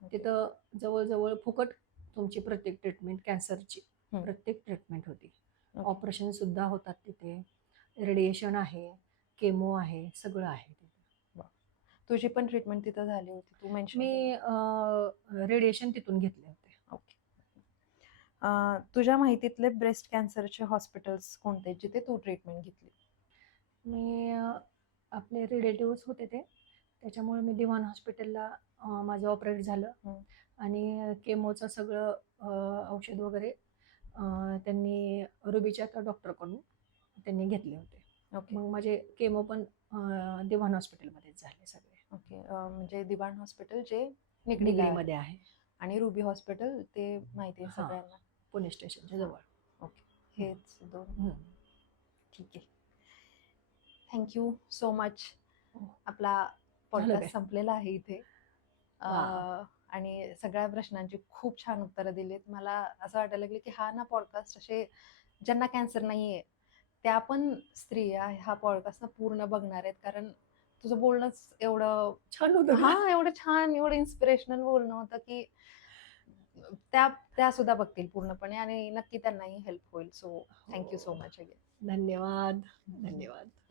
ओके. तिथं जवळ-जवळ फुकट तुमची प्रत्येक ट्रीटमेंट कॅन्सरची हं. प्रत्येक ट्रीटमेंट होती. ओके. ऑपरेशन सुद्धा होतात तिथे. रेडिएशन आहे, केमो आहे, सगळं आहे तिथे. वाह! तुझी पण ट्रीटमेंट तिथं झाली होती. तू मेन्शन मी केलं. रेडिएशन तिथून घेतले होते. ओके. तुझ्या माहितीतले ब्रेस्ट कॅन्सरचे हॉस्पिटल्स कोणते जिथे तू ट्रीटमेंट घेतली? मी आपले रिलेटिव्हच होते ते. त्याच्यामुळे मी दिवान हॉस्पिटलला माझं ऑपरेट झालं हं. आणि केमोचं सगळं औषध वगैरे त्यांनी रुबीच्या त्या डॉक्टरकडून त्यांनी घेतले होते. ओके. मग माझे केमो पण दिवान हॉस्पिटलमध्येच झाले सगळे. ओके. म्हणजे दिवाण हॉस्पिटल जे निगडीला आहे निगडीमध्ये आहे. आणि रुबी हॉस्पिटल ते माहिती आहे हां, सगळ्यांना. पुणे स्टेशनच्या हां. जवळ. ओके. हं, हेच 2. हं. ठीक आहे. Thank you so much. हो. आपला झालं काय? पॉडकास्ट संपलेला आहे इथे. वॉव! आणि सगळ्या प्रश्नांची खूप छान उत्तरं दिलीत. मला असं वाटायला लागलं, की हा ना पॉडकास्ट असे ज्यांना कॅन्सर नाहीये, त्या पण स्त्रिया हा पॉडकास्ट ना पूर्ण बघणार आहेत. कारण तुझं बोलणंच एवढं छान होतं का? एवढं छान, एवढं इन्स्पिरेशनल बोलणं होतं, की त्या त्या सुद्धा बघतील पूर्णपणे आणि नक्की त्यांनाही हेल्प होईल. सो थँक यू सो हो. Much again. धन्यवाद, धन्यवाद.